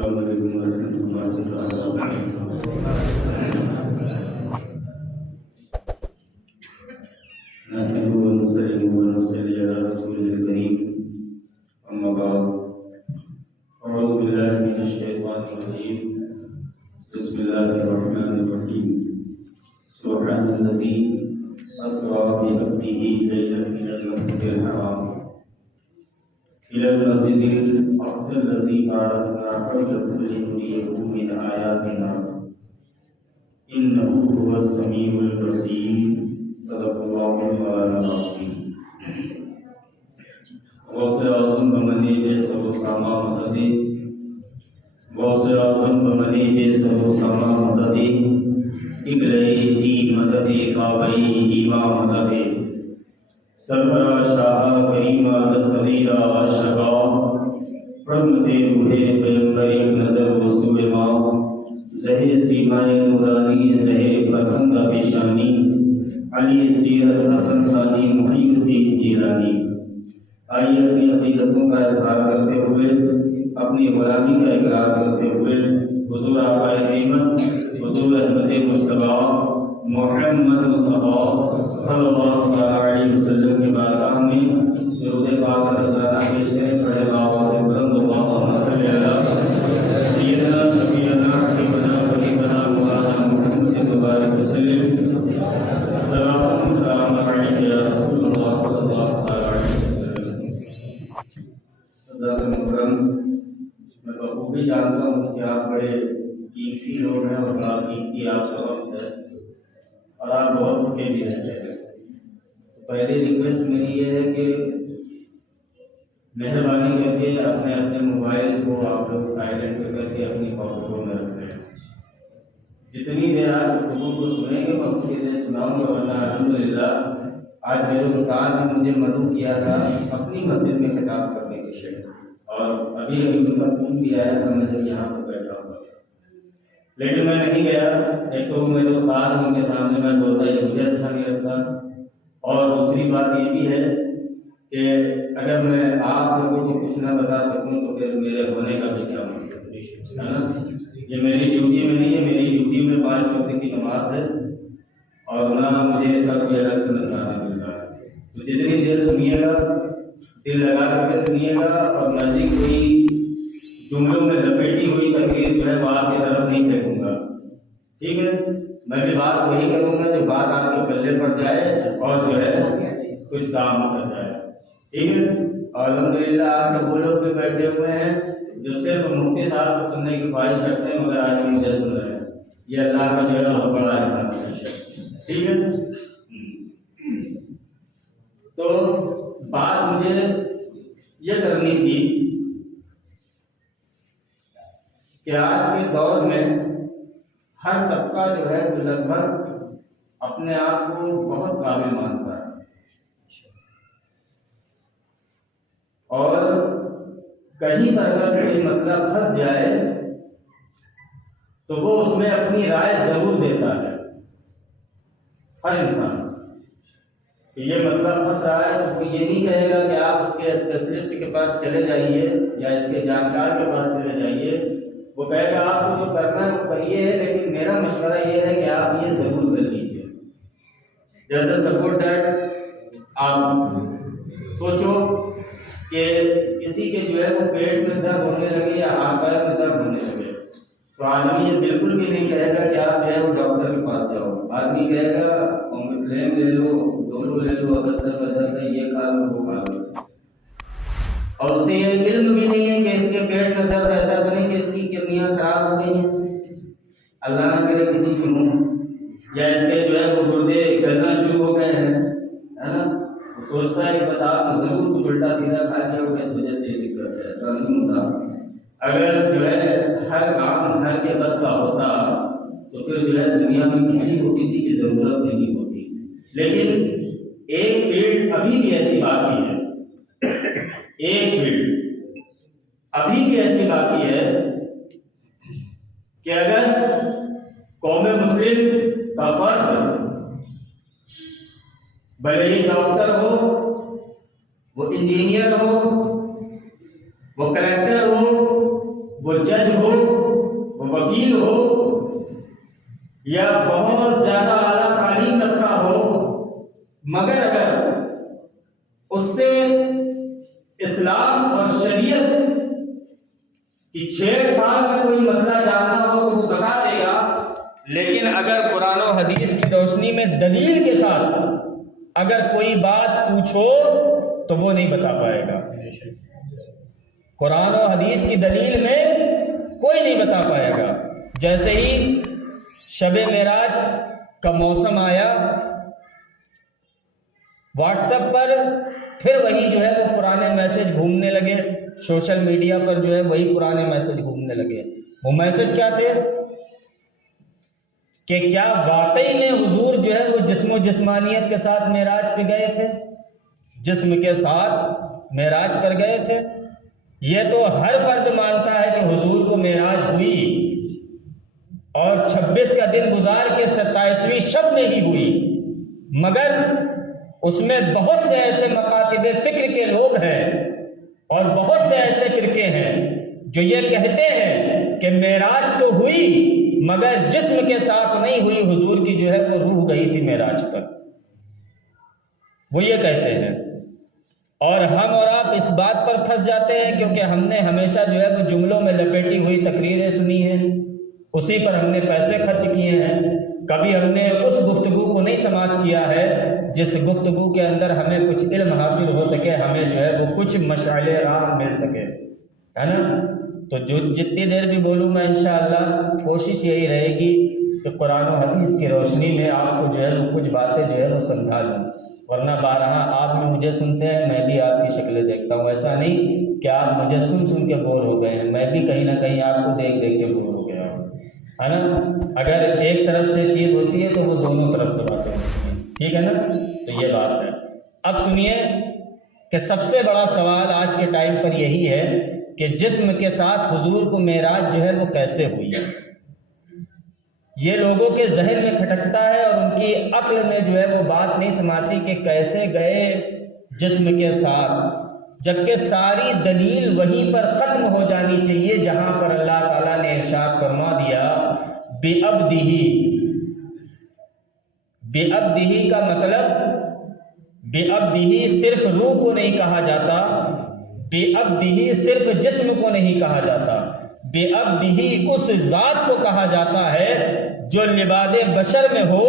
السلام علیکم ورحمۃ اللہ وبرکاتہ۔ نحمده ونصلي ونسلم على رسوله الكريم، أما بعد، أعوذ بالله من الشيطان الرجيم، بسم الله الرحمن الرحيم، سبحان الذي أسرى بعبده ليلا من المسجد الحرام إلى المسجد الأقصى الذي باركنا حوله لنريه من آياتنا إنه هو السميع البصير، صدق الله مولانا العظيم۔ غوث اعظم بمنی بے سر و ساما مددی، غوث اعظم بمنی بے سر و ساما مددی، قبلہ دین مددی کعبہ ایمان مددی، سربراہ شاہ کریمہ دستگیرہ شگا، رحمت روح پیغمبر نظر وسوء ماں، زہر سیمائے نورانی زہر پرخند پیشانی، علی سیرت حسن ثانی محی الدین جیلانی۔ آئیے اپنی عقیدتوں کا اظہار کرتے ہوئے، اپنی غلامی کا اقرار کرتے ہوئے حضور آقا قیمت حضور احمد مجتبیٰ محمد مصطفیٰ صلی اللہ علیہ وسلم کی بارگاہ میں درود پاک نذرانہ پیش کریں۔ پڑھے بابا سے بلند اللہم صلی علی سیدنا شفیعنا حبیبنا وحبیبنا مولانا محمد مبارک وسلم۔ السلام علیکم یا رسول اللہ صلی اللہ علیہ وسلم۔ حضرات محترم، میں بخوبی جانتا ہوں کہ آپ بڑے قیمتی لوگ ہیں اور بڑا قیمتی آپ کا وقت ہے اور آپ بہت تھکے بھی رہتے ہیں۔ پہلی ریکویسٹ میری یہ ہے کہ مہربانی کر کے اپنے اپنے موبائل کو آپ لوگ سائلنٹ کر کے اپنی پاکٹوں میں رکھ لیں۔ جتنی دیر آپ خطبوں کو سنیں گے میں اتنی دیر سناؤں گا، ورنہ الحمدللہ آج میرے استاد نے مجھے مدعو کیا تھا اپنی مسجد میں خطاب کرنے کے شکل، اور ابھی ان کا فون بھی آیا تھا، میں جب یہاں پہ بیٹھا ہوا تھا لیکن میں نہیں گیا۔ ایک تو میرے استاد ان کے سامنے میں بولتا ہے مجھے اچھا نہیں لگتا، اور دوسری بات یہ بھی ہے کہ اگر میں آپ لوگوں کو کچھ نہ بتا سکوں تو پھر میرے ہونے کا بھی کیا مطلب ہے نا؟ یہ میری ڈیوٹی میں نہیں ہے، میری ڈیوٹی میں 5 وقت کی نماز ہے اور نہ مجھے اس کا کوئی الگ سے نظارہ مل رہا ہے۔ تو جتنی دیر سنیے گا دل لگا کر کے سنیے گا، اور نزدیک کوئی جملوں میں لپیٹی ہوئی تقریر جو ہے وہ آپ کی طرف نہیں پھینکوں گا، ٹھیک ہے؟ میں بھی بات وہی کروں گا جو بات آپ کے پلے پڑ جائے اور جو ہے کچھ کام کر جائے، ٹھیک ہے؟ اور الحمدللہ آپ کے وہ لوگ بھی بیٹھے ہوئے ہیں جو صرف مفتی صاحب کو سننے کی خواہش رکھتے ہیں، مگر آج مجھے سن رہے ہیں۔ یہ اللہ کا جو ہے بہت بڑا احسان ہے، ٹھیک ہے؟ تو بات مجھے یہ کرنی تھی کہ آج کے دور میں ہر طبقہ جو ہے وہ لگ بھگ اپنے آپ کو بہت قابل مانتا ہے، اور کہیں پر اگر کوئی مسئلہ پھنس جائے تو وہ اس میں اپنی رائے ضرور دیتا ہے۔ ہر انسان کہ یہ مسئلہ پھنس رہا ہے تو وہ یہ نہیں کہے گا کہ آپ اس کے اسپیشلسٹ کے پاس چلے جائیے یا اس کے جانکار کے پاس چلے جائیے، وہ کہے گا آپ کو جو کرنا ہے وہ کریے، لیکن میرا مشورہ یہ ہے کہ آپ یہ ضرور کر لیجیے۔ جیسے سپورٹ دیٹ آپ سوچو کہ کسی کے جو ہے وہ پیٹ میں درد ہونے لگے یا ہاتھ پیر میں درد ہونے لگے، تو آدمی یہ بالکل بھی نہیں کہے گا کہ آپ جو ہے وہ ڈاکٹر کے پاس جاؤ۔ آدمی کہے گا اومیٹرین لے لو، ڈولو لے لو، اگر سے وجہ سے یہ کھا لو وہ کھا لو، اور اسے یہ علم بھی نہیں ہے کہ اس کے پیٹ میں درد ایسا تو نہیں کہ اس کی کڈنیاں خراب ہو گئی ہیں، اللہ نہ کرے کسی کی منہ، یا اس کے جو ہے وہ گردے گلنا شروع ہو گئے ہیں، ہے نا؟ وہ سوچتا ہے کہ بس آپ نے ضرور کچھ الٹا سیدھا کھا لیا ہوگا اس وجہ سے یہ دقت ہے، ایسا نہیں ہوتا۔ اگر جو ہے ہر کام گھر کے بس کا ہوتا تو پھر جو ہے دنیا میں کسی کو کسی کی ضرورت نہیں ہوتی۔ لیکن ایک فیلڈ ابھی بھی ایسی باقی ہے، ایک فیلڈ ابھی بھی ایسی باقی ہے کہ اگر قوم مسلم کا فرد بھلے ہی ڈاکٹر ہو، وہ انجینئر ہو، وہ کلیکٹر ہو، وہ جج ہو، وکیل ہو یا بہت زیادہ اعلیٰ تعلیم رکھا ہو، مگر اگر اس سے اسلام اور شریعت کی چھیڑ چھاڑ کا کوئی مسئلہ جاننا ہو تو وہ بتا دے گا، لیکن اگر قرآن و حدیث کی روشنی میں دلیل کے ساتھ اگر کوئی بات پوچھو تو وہ نہیں بتا پائے گا۔ قرآن و حدیث کی دلیل میں کوئی نہیں بتا پائے گا۔ جیسے ہی شب معراج کا موسم آیا، واٹس ایپ پر پھر وہی جو ہے وہ پرانے میسج گھومنے لگے، سوشل میڈیا پر جو ہے وہی پرانے میسج گھومنے لگے۔ وہ میسج کیا تھے کہ کیا واقعی میں حضور جو ہے وہ جسم و جسمانیت کے ساتھ معراج پہ گئے تھے، جسم کے ساتھ معراج پر گئے تھے؟ یہ تو ہر فرد مانتا ہے کہ حضور کو معراج ہوئی، اور 26 کا دن گزار کے 27ویں شب میں ہی ہوئی، مگر اس میں بہت سے ایسے مکاتب فکر کے لوگ ہیں اور بہت سے ایسے فرقے ہیں جو یہ کہتے ہیں کہ معراج تو ہوئی مگر جسم کے ساتھ نہیں ہوئی، حضور کی جو ہے وہ روح گئی تھی معراج پر، وہ یہ کہتے ہیں۔ اور ہم اور آپ اس بات پر پھنس جاتے ہیں کیونکہ ہم نے ہمیشہ جو ہے وہ جملوں میں لپیٹی ہوئی تقریریں سنی ہیں، اسی پر ہم نے پیسے خرچ کیے ہیں، کبھی ہم نے اس گفتگو کو نہیں سماعت کیا ہے جس گفتگو کے اندر ہمیں کچھ علم حاصل ہو سکے، ہمیں جو ہے وہ کچھ مشعل راہ مل سکے، ہے نا؟ تو جتنی دیر بھی بولوں میں انشاءاللہ کوشش یہی رہے گی کہ قرآن و حدیث کی روشنی میں آپ کو جو ہے وہ کچھ باتیں جو ہے وہ سمجھا دوں، ورنہ بارہا آپ بھی مجھے سنتے ہیں، میں بھی آپ کی شکلیں دیکھتا ہوں، ایسا نہیں کہ آپ مجھے سن سن کے بور ہو گئے ہیں، میں بھی کہیں نہ کہیں آپ کو دیکھ دیکھ کے بور ہو گیا ہوں، ہے نا؟ اگر ایک طرف سے چیز ہوتی ہے تو وہ دونوں طرف سے باتیں ہوتی ہیں، ٹھیک ہے نا؟ تو یہ بات ہے۔ اب سنیے کہ سب سے بڑا سوال آج کے ٹائم پر یہی ہے کہ جسم کے ساتھ حضور کو معراج جو ہے وہ کیسے ہوئی؟ یہ لوگوں کے ذہن میں کھٹکتا ہے اور ان کی عقل میں جو ہے وہ بات نہیں سماتی کہ کیسے گئے جسم کے ساتھ، جبکہ ساری دلیل وہیں پر ختم ہو جانی چاہیے جہاں پر اللہ تعالیٰ نے ارشاد فرما دیا بِعَبْدِهِ۔ بِعَبْدِهِ کا مطلب بِعَبْدِهِ صرف روح کو نہیں کہا جاتا، بِعَبْدِهِ صرف جسم کو نہیں کہا جاتا، بِعَبْدِهِ اس ذات کو کہا جاتا ہے جو لباد بشر میں ہو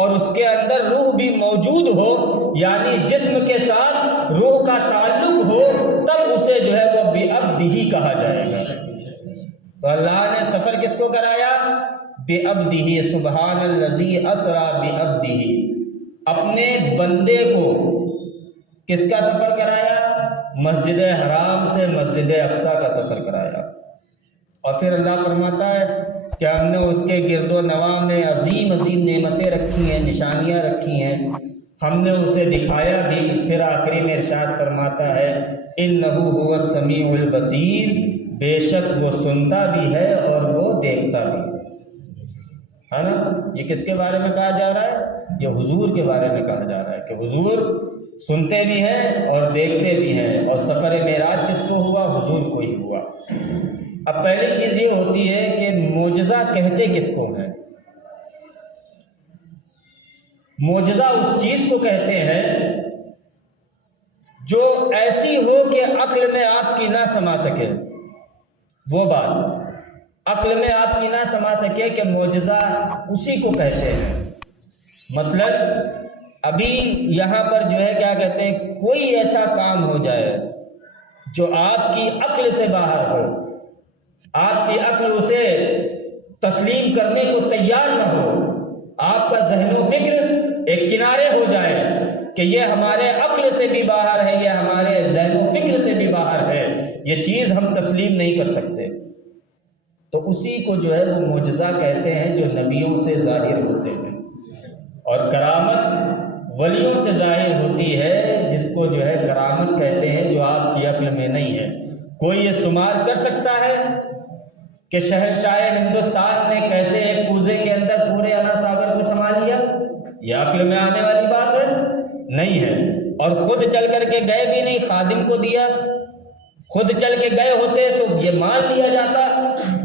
اور اس کے اندر روح بھی موجود ہو، یعنی جسم کے ساتھ روح کا تعلق ہو، تب اسے جو ہے وہ بِعَبْدِهِ کہا جائے گا۔ تو اللہ نے سفر کس کو کرایا؟ بِعَبْدِهِ، سبحان الذی اسریٰ بِعَبْدِهِ، اپنے بندے کو کس کا سفر کرایا؟ مسجد حرام سے مسجد اقصیٰ کا سفر کرایا۔ اور پھر اللہ فرماتا ہے کہ ہم نے اس کے گرد و نواح میں عظیم عظیم نعمتیں رکھی ہیں، نشانیاں رکھی ہیں، ہم نے اسے دکھایا بھی۔ پھر آخری میں ارشاد فرماتا ہے اِنَّهُ هُوَ السَّمِيعُ الْبَصِيرُ، بے شک وہ سنتا بھی ہے اور وہ دیکھتا بھی ہے نا؟ یہ کس کے بارے میں کہا جا رہا ہے؟ یہ حضور کے بارے میں کہا جا رہا ہے کہ حضور سنتے بھی ہیں اور دیکھتے بھی ہیں، اور سفر معراج کس کو ہوا؟ حضور کو ہی ہوا۔ اب پہلی چیز یہ ہوتی ہے کہ معجزہ کہتے کس کو ہیں؟ معجزہ اس چیز کو کہتے ہیں جو ایسی ہو کہ عقل میں آپ کی نہ سما سکے، وہ بات عقل میں آپ کی نہ سما سکے کہ معجزہ اسی کو کہتے ہیں۔ مثلا ابھی یہاں پر جو ہے کیا کہتے ہیں، کوئی ایسا کام ہو جائے جو آپ کی عقل سے باہر ہو، آپ کی عقل اسے تسلیم کرنے کو تیار نہ ہو، آپ کا ذہن و فکر ایک کنارے ہو جائے کہ یہ ہمارے عقل سے بھی باہر ہے، یہ ہمارے ذہن و فکر سے بھی باہر ہے، یہ چیز ہم تسلیم نہیں کر سکتے، تو اسی کو جو ہے وہ معجزہ کہتے ہیں جو نبیوں سے ظاہر ہوتے ہیں۔ اور کرامت ولیوں سے ظاہر ہوتی ہے، جس کو جو ہے کرامت کہتے ہیں، جو آپ کی عقل میں نہیں ہے۔ کوئی یہ شمار کر سکتا ہے کہ شہنشاہ ہندوستان نے کیسے ایک کوزے کے اندر پورے انا ساگر کو سما لیا؟ یہ عقل میں آنے والی بات ہے؟ نہیں ہے۔ اور خود چل کر کے گئے بھی نہیں، خادم کو دیا، خود چل کے گئے ہوتے تو یہ مان لیا جاتا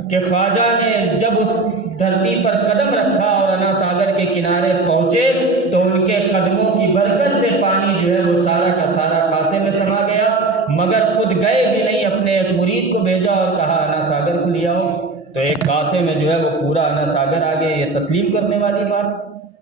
کہ خواجہ نے جب اس دھرتی پر قدم رکھا اور انا ساگر کے کنارے پہنچے تو ان کے قدموں کی برکت سے پانی جو ہے وہ سارا کا سارا کاسے میں سما گیا، مگر خود گئے بھی نہیں، اپنے ایک مرید کو بھیجا اور کہا انا ساگر کو لے آؤ، تو ایک کاسے میں جو ہے وہ پورا انا ساگر آ گیا۔ یہ تسلیم کرنے والی بات،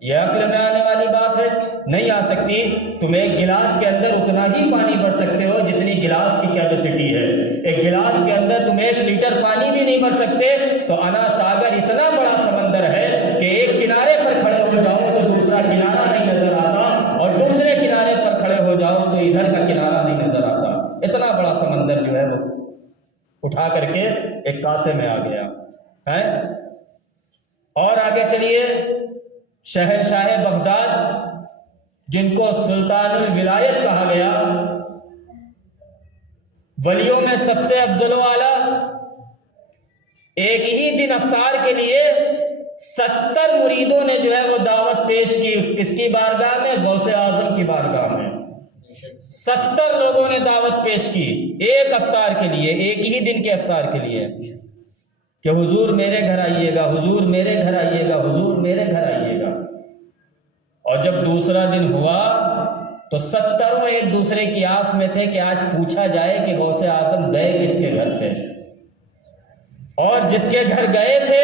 یہ عقل میں آنے والی بات ہے؟ نہیں آ سکتی۔ تم ایک گلاس کے اندر اتنا ہی پانی بھر سکتے ہو جتنی گلاس کی کیپیسٹی ہے، ایک گلاس کے اندر تم 1 لیٹر پانی بھی نہیں بھر سکتے، تو انا ساگر اتنا بڑا سمندر ہے کہ ایک کنارے پر کھڑے ہو جاؤ تو دوسرا کنارہ نہیں نظر آتا، اور دوسرے کنارے پر کھڑے ہو جاؤ تو ادھر کا کنارہ نہیں نظر آتا۔ اتنا بڑا سمندر جو ہے وہ اٹھا کر کے ایک کاسے میں آ گیا ہے۔ اور آگے چلیے، شہنشاہ بغداد جن کو سلطان الولایت کہا گیا، ولیوں میں سب سے افضل و اعلیٰ، ایک ہی دن افطار کے لیے 70 مریدوں نے جو ہے وہ دعوت پیش کی، کس کی بارگاہ میں؟ غوث اعظم کی بارگاہ میں 70 لوگوں نے دعوت پیش کی ایک افطار کے لیے، ایک ہی دن کے افطار کے لیے، کہ حضور میرے گھر آئیے گا، حضور میرے گھر آئیے گا، حضور میرے گھر آئیے گا۔ اور جب دوسرا دن ہوا تو 70 ایک دوسرے کی آس میں تھے کہ آج پوچھا جائے کہ غوث اعظم گئے کس کے گھر تھے، اور جس کے گھر گئے تھے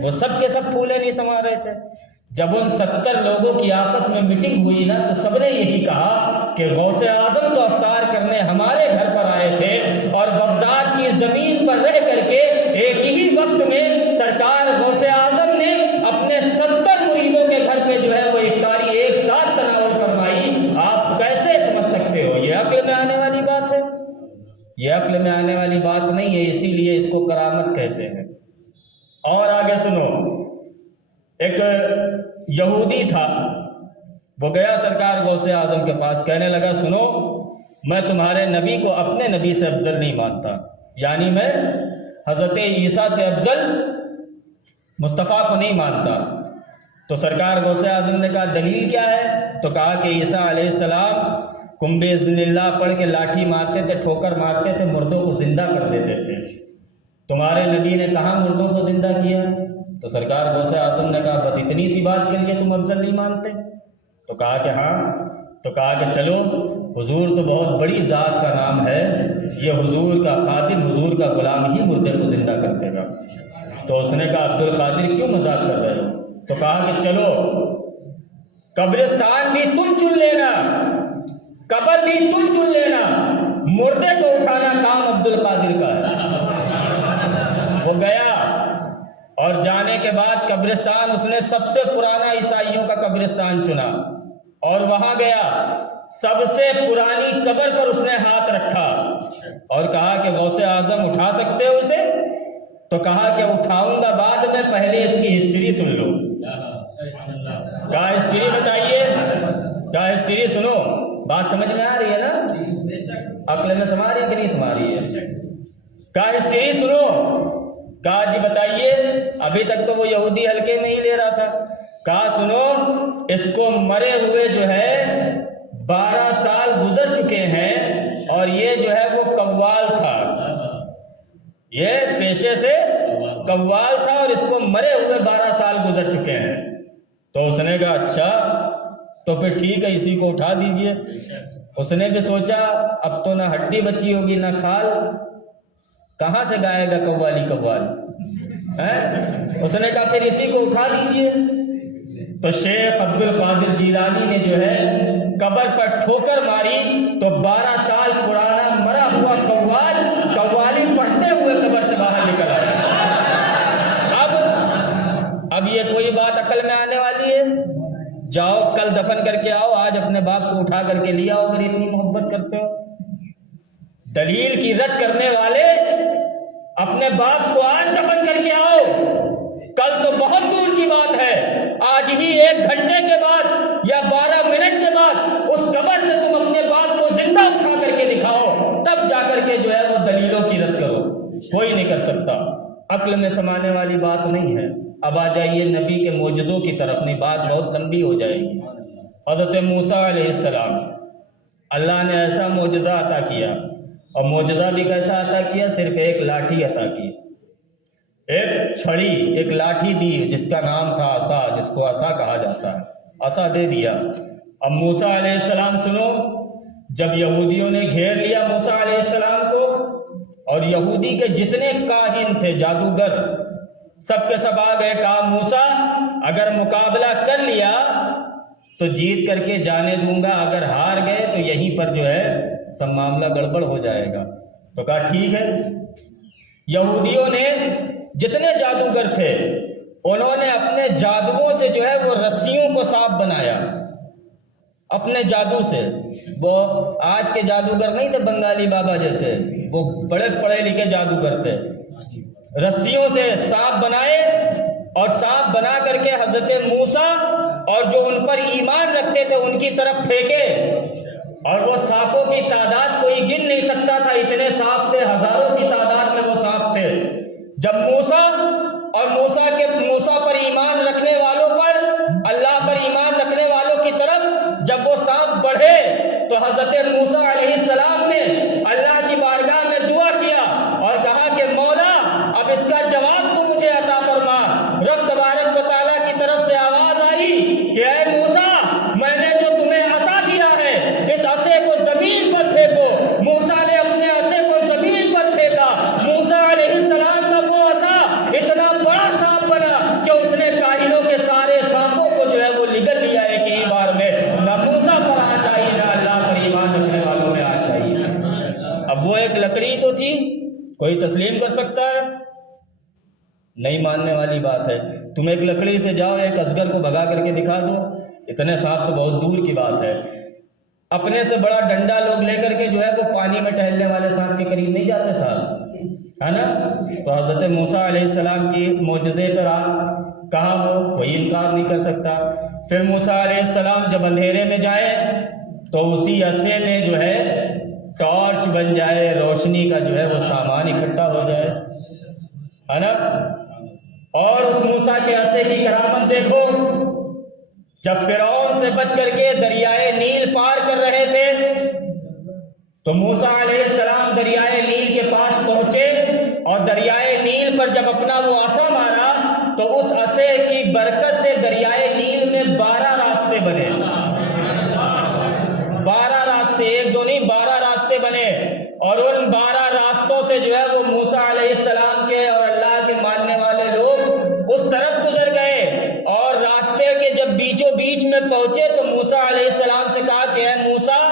وہ سب کے سب پھولے نہیں سما رہے تھے۔ جب ان 70 لوگوں کی آپس میں میٹنگ ہوئی نا تو سب نے یہی کہا کہ غوث اعظم تو افطار کرنے ہمارے گھر پر آئے تھے، اور بغداد کی زمین پر رہ کر کے ایک ہی وقت میں سرکار غوث اعظم نے اپنے 70 مریدوں کے گھر پہ جو ہے وہ افطاری ایک ساتھ تناول فرمائی۔ آپ کیسے سمجھ سکتے ہو؟ یہ عقل میں آنے والی بات ہے؟ یہ عقل میں آنے والی بات نہیں ہے، اسی لیے اس کو کرامت کہتے ہیں۔ اور آگے سنو، ایک یہودی تھا، وہ گیا سرکار غوث اعظم کے پاس، کہنے لگا سنو، میں تمہارے نبی کو اپنے نبی سے افضل نہیں مانتا، یعنی میں حضرت عیسیٰ سے افضل مصطفیٰ کو نہیں مانتا۔ تو سرکار غوث اعظم نے کہا دلیل کیا ہے؟ تو کہا کہ عیسیٰ علیہ السلام قم بِإِذْنِ اللہ پڑھ کے لاٹھی مارتے تھے، ٹھوکر مارتے تھے، مردوں کو زندہ کر دیتے تھے، تمہارے نبی نے کہاں مردوں کو زندہ کیا؟ تو سرکار غوث اعظم نے کہا بس اتنی سی بات کے لیے تم افضل نہیں مانتے؟ تو کہا کہ ہاں، تو کہا کہ چلو، حضور تو بہت بڑی ذات کا نام ہے، یہ حضور کا خادم، حضور کا غلام ہی مردے کو زندہ کر دے گا۔ تو اس نے کہا عبد القادر کیوں مذاق کر رہے ہو؟ تو کہا کہ چلو، قبرستان بھی تم چن لینا، قبر بھی تم چن لینا، مردے کو اٹھانا کام عبد القادر کا ہے۔ وہ گیا اور جانے کے بعد قبرستان اس نے سب سے پرانا عیسائیوں کا قبرستان چنا، اور وہاں گیا، سب سے پرانی قبر پر اس نے ہاتھ رکھا اور کہا کہ غوث اعظم اٹھا سکتے ہو اسے؟ تو کہا کہ اٹھاؤں گا بعد میں، پہلے اس کی ہسٹری سن لو۔ کہا ہسٹری بتائیے، کہا ہسٹری سنو۔ بات سمجھ میں آ رہی ہے نا؟ عقل میں سما رہی ہے کہ نہیں سما رہی ہے؟ کہا ہسٹری سنو۔ کہا جی بتائیے۔ ابھی تک تو وہ یہودی ہلکے میں ہی لے رہا تھا۔ کہا سنو، اس کو مرے ہوئے جو ہے 12 سال گزر چکے ہیں، اور یہ جو ہے وہ قوال تھا، یہ پیشے سے قوال تھا، اور اس کو مرے ہوئے 12 سال گزر چکے ہیں۔ تو اس نے کہا اچھا، تو پھر ٹھیک ہے، اسی کو اٹھا دیجئے۔ اس نے بھی سوچا اب تو نہ ہڈی بچی ہوگی نہ کھال، کہاں سے گائے گا قوالی قوال؟ اس نے کہا پھر اسی کو اٹھا دیجئے۔ تو شیخ عبد القادر جیلانی نے جو ہے قبر پر ٹھوکر ماری تو 12 سال پرانا مرا ہوا قوالی پڑھتے ہوئے قبر سے باہر نکل آیا۔ اب یہ کوئی بات عقل میں آنے والی ہے؟ جاؤ کل دفن کر کے آؤ، آج اپنے باپ کو اٹھا کر کے لے آؤ اگر اتنی محبت کرتے ہو۔ دلیل کی رد کرنے والے اپنے باپ کو آج دفن کر کے آؤ، کل تو بہت دور کی بات ہے، آج ہی 1 گھنٹے کے بعد یا 12 منٹ کے بعد اس قبر سے تم اپنے باپ کو زندہ اٹھا کر کے دکھاؤ، تب جا کر کے جو ہے وہ دلیلوں کی رد کرو۔ کوئی نہیں کر سکتا، عقل میں سمانے والی بات نہیں ہے۔ اب آ جائیے نبی کے معجزوں کی طرف، نہیں بات بہت لمبی ہو جائے گی۔ حضرت موسیٰ علیہ السلام، اللہ نے ایسا معجزہ عطا کیا، اور معجزہ بھی کیسا عطا کیا؟ صرف ایک لاٹھی عطا کی، چھڑی، ایک لاٹھی دی جس کا نام تھا عصا، جس کو عصا کہا جاتا ہے، عصا دے دیا۔ اب موسیٰ علیہ السلام سنو، جب یہودیوں نے گھیر لیا موسیٰ علیہ السلام کو، اور یہودی کے جتنے کاہن تھے، جادوگر، سب کے سب آ گئے، کہا موسیٰ اگر مقابلہ کر لیا تو جیت کر کے جانے دوں گا، اگر ہار گئے تو یہیں پر جو ہے سب معاملہ گڑبڑ ہو جائے گا۔ تو کہا ٹھیک ہے۔ یہودیوں نے جتنے جادوگر تھے انہوں نے اپنے جادوؤں سے جو ہے وہ رسیوں کو سانپ بنایا، اپنے جادو سے۔ وہ آج کے جادوگر نہیں تھے بنگالی بابا جیسے، وہ بڑے پڑھے لکھے جادوگر تھے۔ رسیوں سے سانپ بنائے اور سانپ بنا کر کے حضرت موسیٰ اور جو ان پر ایمان رکھتے تھے ان کی طرف پھینکے، اور وہ سانپوں کی تعداد کوئی گن نہیں سکتا تھا، اتنے سانپ تھے، ہزاروں کی تعداد میں وہ سانپ تھے۔ جب موسیٰ اور موسیٰ پر ایمان رکھنے والوں پر، اللہ پر ایمان رکھنے والوں کی طرف جب وہ سانپ بڑھے تو حضرت موسیٰ علیہ السلام نے اللہ کی بارگاہ میں دعا کیا اور کہا کہ مولا اب اس کا جواب تو مجھے عطا فرما۔ رب تبارک و تعالیٰ کی طرف سے آواز آئی کہ اے موسیٰ، میں نے جو تمہیں عصا دیا ہے اس عصے کو زمین پر پھینکو۔ موسیٰ نے اپنے عصے کو زمین پر پھینکا۔ موسیٰ علیہ السلام کا وہ عصا اتنا بڑا سانپ بنا کہ اس نے کاہنوں کے سارے سانپوں کو جو ہے وہ نگل لیا ایک ہی بار میں۔ نہ موسیٰ پر آنچ آئی نہ اللہ پر ایمان رکھنے والوں میں آنچ آئی۔ اب وہ ایک لکڑی تو تھی، کوئی تسلیم کر سکتا ہے؟ نہیں ماننے والی بات ہے۔ تم ایک لکڑی سے جاؤ، ایک اجگر کو بھگا کر کے دکھا دو، اتنے سانپ تو بہت دور کی بات ہے۔ اپنے سے بڑا ڈنڈا لوگ لے کر کے جو ہے وہ پانی میں ٹہلنے والے سانپ کے قریب نہیں جاتے صاحب، ہے نا؟ تو حضرت موسیٰ علیہ السلام کی معجزے پر کہاں وہ کوئی انکار نہیں کر سکتا۔ پھر موسیٰ علیہ السلام جب اندھیرے میں جائے تو اسی عصے میں جو ہے ٹارچ بن جائے، روشنی کا جو ہے وہ سامان اکٹھا ہو جائے، ہے نا؟ اور اس موسیٰ کے عصے کی کرامت دیکھو، جب فرعون سے بچ کر کے دریائے نیل پار کر رہے تھے تو موسیٰ علیہ السلام دریائے نیل کے پاس پہنچے، اور دریائے نیل پر جب اپنا وہ عصا مارا تو اس عصے کی برکت سے دریائے نیل میں 12 راستے بنے، 12 راستے، ایک دو نہیں 12 راستے بنے، اور ان 12 راستوں سے جو ہے وہ موسیٰ علیہ السلام کے اور اللہ کے ماننے والے لوگ اس طرف گزر گئے۔ اور راستے کے جب بیچوں بیچ میں پہنچے تو موسیٰ علیہ السلام سے کہا کہ اے موسیٰ،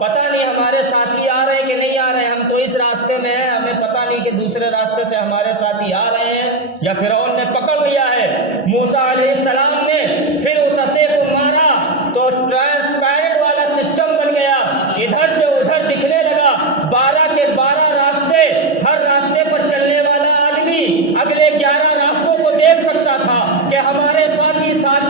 پتہ نہیں ہمارے ساتھی آ رہے کہ نہیں آ رہے، ہم تو اس راستے میں ہیں، ہمیں پتہ نہیں کہ دوسرے راستے سے ہمارے ساتھی آ رہے ہیں یا فرعون نے پکڑ لیا ہے۔ موسیٰ علیہ السلام نے پھر اس عصے کو مارا تو ٹرانسپیرنٹ والا سسٹم بن گیا، ادھر سے ادھر دکھنے لگا، 12 کے 12 راستے، ہر راستے پر چلنے والا آدمی اگلے 11 راستوں کو دیکھ سکتا تھا کہ ہمارے ساتھی ساتھ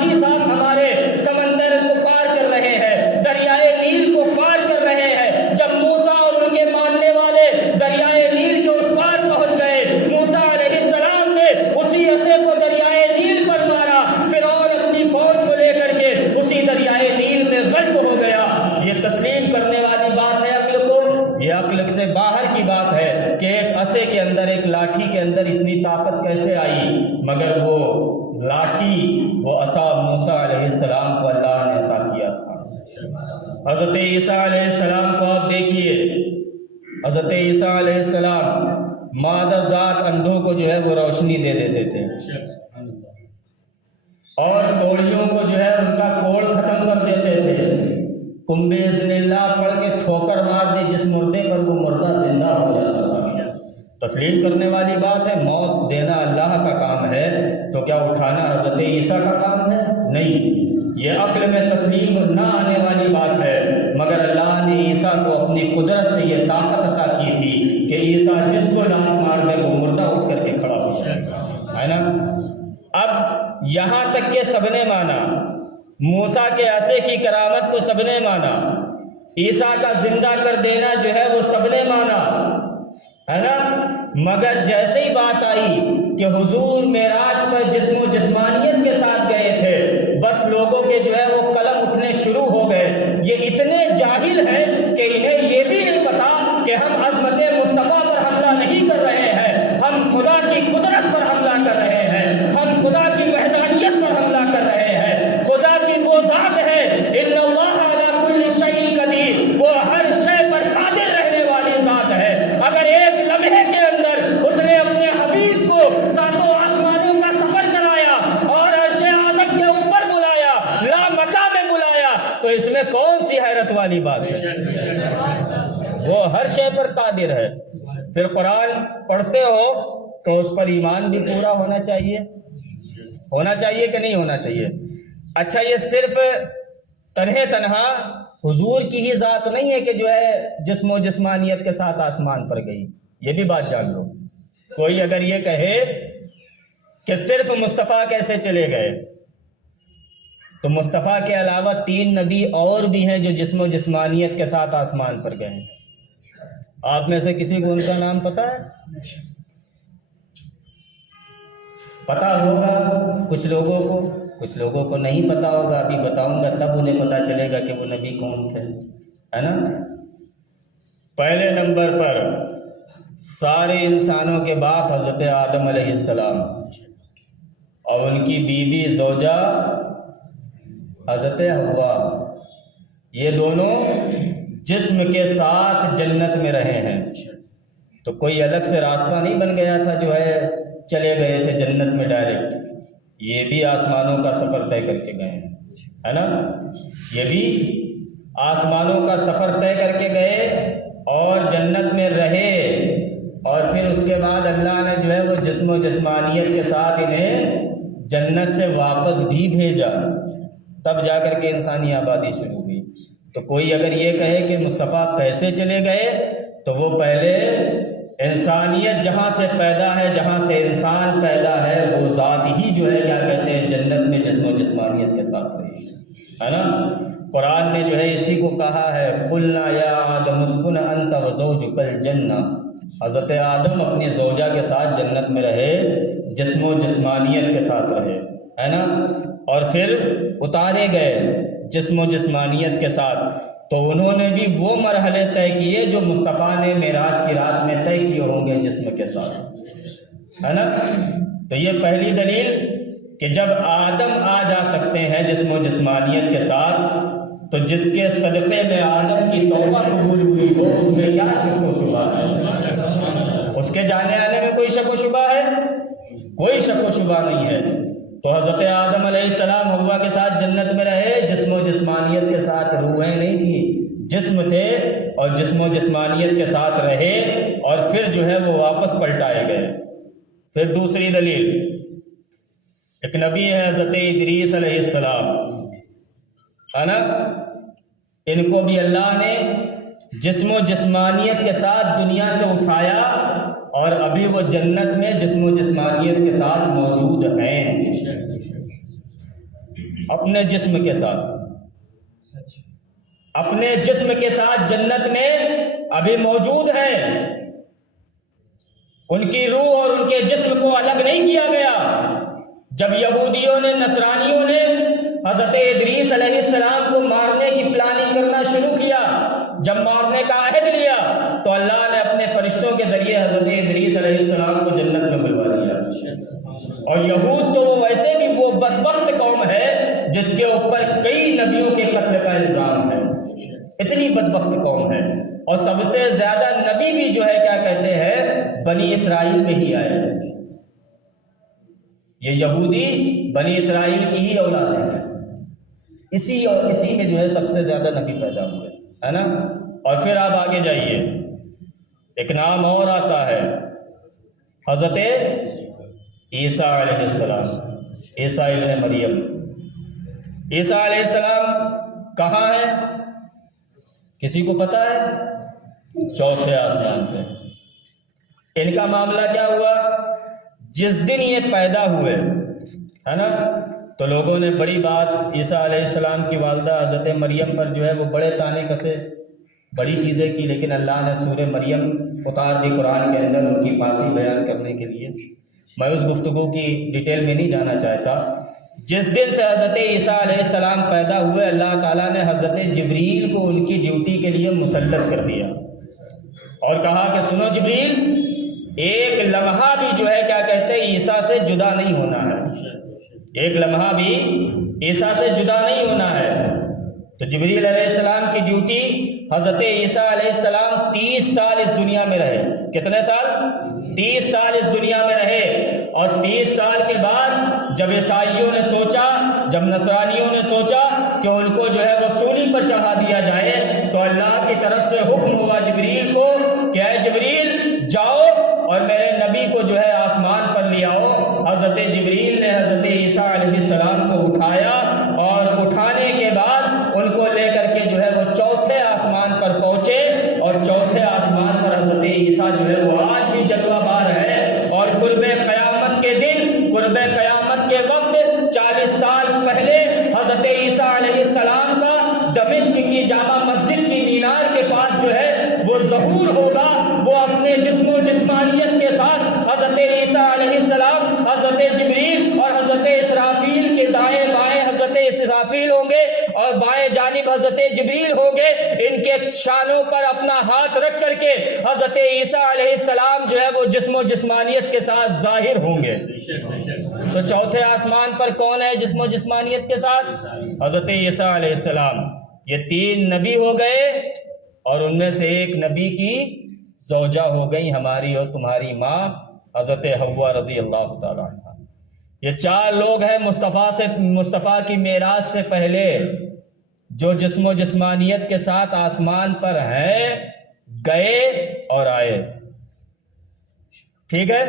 ہمارے سمندر کو پار کر رہے ہیں، دریائے نیل کو پار کر رہے ہیں۔ جب موسیٰ اور ان کے ماننے والے دریائے نیل کے اس پار پہنچ گئے، موسیٰ علیہ السلام نے اسی عصے کو دریائے نیل پر مارا، فرعون اپنی فوج کو لے کر کے اسی دریائے نیل میں غرق ہو گیا۔ یہ تسلیم کرنے والی بات ہے عقل کو؟ یہ عقل سے باہر کی بات ہے کہ ایک عصے کے اندر، ایک لاٹھی کے اندر اتنی طاقت کیسے آئی؟ مگر وہ لاٹھی، وہ عصا موسیٰ علیہ السلام کو اللہ نے عطا کیا تھا۔ حضرت عیسیٰ علیہ السلام کو آپ دیکھیے، حضرت عیسیٰ علیہ السلام مادر ذات اندھوں کو جو ہے وہ روشنی دے دیتے تھے، اور توڑیوں کو جو ہے ان کا کوڑ ختم کر دیتے تھے۔ قم بِإِذْنِ اللہ پڑھ کے ٹھوکر مار دے جس مردے پر، وہ مردہ زندہ ہو جاتا تھا۔ تسلیم کرنے والی بات ہے۔ موت دینا اللہ کا کام ہے تو کیا اٹھانا حضرت عیسیٰ کا کام ہے؟ نہیں، یہ عقل میں تسلیم نہ آنے والی بات ہے، مگر اللہ نے عیسیٰ کو اپنی قدرت سے یہ طاقت عطا کی تھی کہ عیسیٰ جس کو لات مار دے وہ مردہ اٹھ کر کے کھڑا ہو جائے، ہے نا؟ اب یہاں تک کہ سب نے مانا، موسیٰ کے عصے کی کرامت کو سب نے مانا، عیسیٰ کا زندہ کر دینا جو ہے وہ سب نے مانا، ہے نا؟ مگر جیسے ہی بات آئی کہ حضور معراج پر جسم و جسمانیت کے ساتھ گئے تھے، بس لوگوں کے جو ہے وہ قلم اٹھنے شروع ہو گئے۔ یہ اتنے جاہل ہیں کہ انہیں یہ بھی نہیں پتا کہ ہم عظمت مصطفیٰ پر حملہ نہیں کر رہے ہیں، ہم خدا کی قدرت پر حملہ کر رہے ہیں۔ والی بات ہے، وہ ہر شے پر قادر ہے۔ پھر قرآن پڑھتے ہو تو اس پر ایمان بھی پورا ہونا چاہیے کہ نہیں ہونا چاہیے؟ اچھا، یہ صرف تنہا حضور کی ہی ذات نہیں ہے کہ جو ہے جسم و جسمانیت کے ساتھ آسمان پر گئی، یہ بھی بات جان لو۔ کوئی اگر یہ کہے کہ صرف مصطفیٰ کیسے چلے گئے، تو مصطفیٰ کے علاوہ 3 نبی اور بھی ہیں جو جسم و جسمانیت کے ساتھ آسمان پر گئے ہیں۔ آپ میں سے کسی کو ان کا نام پتہ ہے؟ پتہ ہوگا کچھ لوگوں کو نہیں پتہ ہوگا، ابھی بتاؤں گا تب انہیں پتہ چلے گا کہ وہ نبی کون تھے، ہے نا؟ پہلے نمبر پر سارے انسانوں کے باپ حضرت آدم علیہ السلام اور ان کی بیوی زوجہ حضرت حوا، یہ دونوں جسم کے ساتھ جنت میں رہے ہیں۔ تو کوئی الگ سے راستہ نہیں بن گیا تھا جو ہے چلے گئے تھے جنت میں ڈائریکٹ، یہ بھی آسمانوں کا سفر طے کر کے گئے ہیں، ہے نا؟ یہ بھی آسمانوں کا سفر طے کر کے گئے اور جنت میں رہے، اور پھر اس کے بعد اللہ نے جو ہے وہ جسم و جسمانیت کے ساتھ انہیں جنت سے واپس بھی بھیجا، تب جا کر کے انسانی آبادی شروع ہوئی۔ تو کوئی اگر یہ کہے کہ مصطفیٰ کیسے چلے گئے، تو وہ پہلے انسانیت جہاں سے پیدا ہے، جہاں سے انسان پیدا ہے، وہ ذات ہی جو ہے کیا کہتے ہیں جنت میں جسم و جسمانیت کے ساتھ رہی ہے نا؟ قرآن نے جو ہے اسی کو کہا ہے، قُلْنَا يَا آدَمُ اسْكُنْ أَنْتَ وَزَوْجُكَ الْجَنَّةَ۔ حضرت آدم اپنی زوجہ کے ساتھ جنت میں رہے، جسم و جسمانیت کے ساتھ رہے، ہے نا؟ اور پھر اتارے گئے جسم و جسمانیت کے ساتھ، تو انہوں نے بھی وہ مرحلے طے کیے جو مصطفیٰ نے معراج کی رات میں طے کیے ہوں گے جسم کے ساتھ، ہے نا؟ تو یہ پہلی دلیل کہ جب آدم آ جا سکتے ہیں جسم و جسمانیت کے ساتھ، تو جس کے صدقے میں آدم کی توبہ قبول ہوئی ہو اس میں کیا شک و شبہ ہے؟ اس کے جانے آنے میں کوئی شک و شبہ ہے؟ کوئی شک و شبہ نہیں ہے۔ تو حضرت آدم علیہ السلام حوا کے ساتھ جنت میں رہے، جسم و جسمانیت کے ساتھ روحیں نہیں تھی، جسم تھے، اور جسم و جسمانیت کے ساتھ رہے، اور پھر جو ہے وہ واپس پلٹائے گئے۔ پھر دوسری دلیل، ایک نبی ہے حضرت ادریس علیہ السلام، ہے نا؟ ان کو بھی اللہ نے جسم و جسمانیت کے ساتھ دنیا سے اٹھایا، اور ابھی وہ جنت میں جسم و جسمانیت کے ساتھ موجود ہیں، اپنے جسم کے ساتھ جنت میں ابھی موجود ہیں۔ ان کی روح اور ان کے جسم کو الگ نہیں کیا گیا۔ جب یہودیوں نے، نصرانیوں نے حضرت ادریس علیہ السلام کو مارنے کی پلاننگ کرنا شروع کیا، جب مارنے کا عہد لیا، تو اللہ نے اپنے فرشتوں کے ذریعے حضرت ادریس علیہ السلام کو جنت میں بلوا لیا۔ اور یہود تو وہ ویسے بھی وہ بدبخت قوم ہے جس کے اوپر کئی نبیوں کے قتل کا الزام ہے، اتنی بدبخت قوم ہے، اور سب سے زیادہ نبی بھی جو ہے کیا کہتے ہیں بنی اسرائیل میں ہی آئے۔ یہ یہودی بنی اسرائیل کی ہی اولادیں ہیں، اسی میں جو ہے سب سے زیادہ نبی پیدا ہوئے، ہے نا؟ اور پھر آپ آگے جائیے، ایک نام اور آتا ہے حضرت عیسیٰ علیہ السلام، عیسیٰ ابن مریم۔ عیسیٰ علیہ السلام کہاں ہے؟ کسی کو پتہ ہے؟ چوتھے آسمان پہ۔ ان کا معاملہ کیا ہوا؟ جس دن یہ پیدا ہوئے، ہے نا، تو لوگوں نے بڑی بات عیسیٰ علیہ السلام کی والدہ حضرت مریم پر جو ہے وہ بڑے طعنے کسے، بڑی چیزیں کی، لیکن اللہ نے سورہ مریم اتار دی قرآن کے اندر ان کی پاکی بیان کرنے کے لیے۔ میں اس گفتگو کی ڈیٹیل میں نہیں جانا چاہتا۔ جس دن سے حضرت عیسیٰ علیہ السلام پیدا ہوئے، اللہ تعالیٰ نے حضرت جبریل کو ان کی ڈیوٹی کے لیے مسلط کر دیا، اور کہا کہ سنو جبریل، ایک لمحہ بھی جو ہے کیا کہتے ہیں عیسیٰ سے جدا نہیں ہونا ہے، ایک لمحہ بھی عیسیٰ سے جدا نہیں ہونا ہے۔ تو جبریل علیہ السلام کی ڈیوٹی، حضرت عیسیٰ علیہ السلام 30 سال اس دنیا میں رہے۔ کتنے سال؟ 30 سال اس دنیا میں رہے، اور 30 سال کے بعد جب عیسائیوں نے سوچا، جب نصرانیوں نے سوچا کہ کہ ان کو جو ہے وہ سولی پر چڑھا دیا جائے، تو اللہ کی طرف سے حکم ہوا جبریل کو کہ اے جبریل جاؤ اور میرے نبی کو جو ہے آسمان پر لے آؤ۔ حضرت جبریل نے حضرت عیسیٰ علیہ السلام کو اٹھایا اور اٹھانے کے بعد ان کو لے کر کے جو ہے وہ چوتھے آسمان پر پہنچے، اور چوتھے آسمان پر حضرت عیسیٰ جو ہے وہ آج بھی جلوہ بار ہے، اور قرب قیامت کے دن، قرب قیامت کے وقت 40 سال پہلے حضرت عیسیٰ علیہ السلام کا دمشق کی جامع مسجد کی مینار کے پاس جو ہے وہ ظہور ہوگا۔ وہ اپنے جسم و جسمانیت کے ساتھ حضرت عیسیٰ علیہ السلام، حضرت جبریل اور حضرت اسرافیل کے دائیں بائیں حضرت اسرافیل ہوں گے اور بائیں جانب حضرت جبریل ہوں گے، ان کے شانوں پر اپنا ہاتھ رکھ کر کے حضرت عیسیٰ علیہ السلام جو ہے وہ جسم و جسمانیت کے ساتھ ظاہر ہوں گے۔ تو چوتھے آسمان پر کون ہے جسم و جسمانیت کے ساتھ؟ حضرت عیسیٰ علیہ السلام۔ یہ 3 نبی ہو گئے اور ان میں سے ایک نبی کی زوجہ ہو گئی ہماری اور تمہاری ماں حضرت حوا رضی اللہ تعالیٰ عنہ۔ یہ 4 لوگ ہیں مصطفیٰ کی معراج سے پہلے جو جسم و جسمانیت کے ساتھ آسمان پر ہیں، گئے اور آئے۔ ٹھیک ہے؟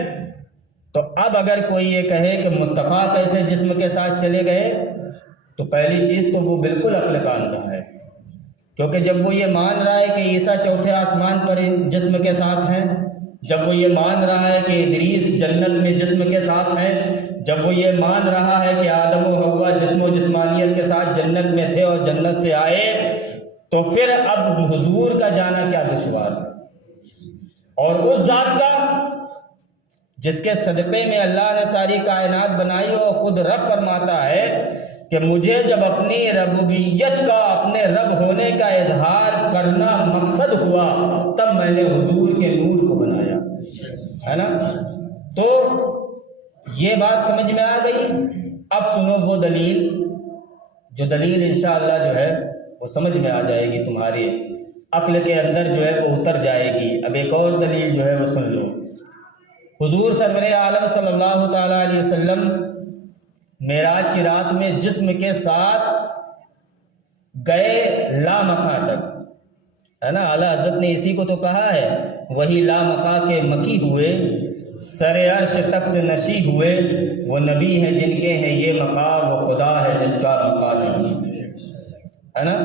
تو اب اگر کوئی یہ کہے کہ مصطفیٰ کیسے جسم کے ساتھ چلے گئے، تو پہلی چیز تو وہ بالکل عقل کا اندھا ہے، کیونکہ جب وہ یہ مان رہا ہے کہ عیسیٰ چوتھے آسمان پر جسم کے ساتھ ہیں، جب وہ یہ مان رہا ہے کہ ادریس جنت میں جسم کے ساتھ ہیں، جب وہ یہ مان رہا ہے کہ آدم و حوا جسم و جسمانیت کے ساتھ جنت میں تھے اور جنت سے آئے، تو پھر اب حضور کا جانا کیا دشوار ہے؟ اور اس ذات کا جس کے صدقے میں اللہ نے ساری کائنات بنائی اور خود رب فرماتا ہے کہ مجھے جب اپنی ربوبیت کا، اپنے رب ہونے کا اظہار کرنا مقصد ہوا، تب میں نے حضور کے نور کو بنایا، ہے نا؟ تو یہ بات سمجھ میں آ گئی۔ اب سنو وہ دلیل، جو دلیل انشاءاللہ جو ہے وہ سمجھ میں آ جائے گی، تمہارے عقل کے اندر جو ہے وہ اتر جائے گی۔ اب ایک اور دلیل جو ہے وہ سن لو۔ حضور سرور عالم صلی اللہ تعالیٰ علیہ وسلم معراج کی رات میں جسم کے ساتھ گئے لامکاں تک، ہے نا؟ اعلیٰ حضرت نے اسی کو تو کہا ہے، وہی لامکاں کے مکی ہوئے، سر عرش تخت نشی ہوئے، وہ نبی ہیں جن کے ہیں یہ مقام، وہ خدا ہے جس کا مقام نہیں، ہے نا؟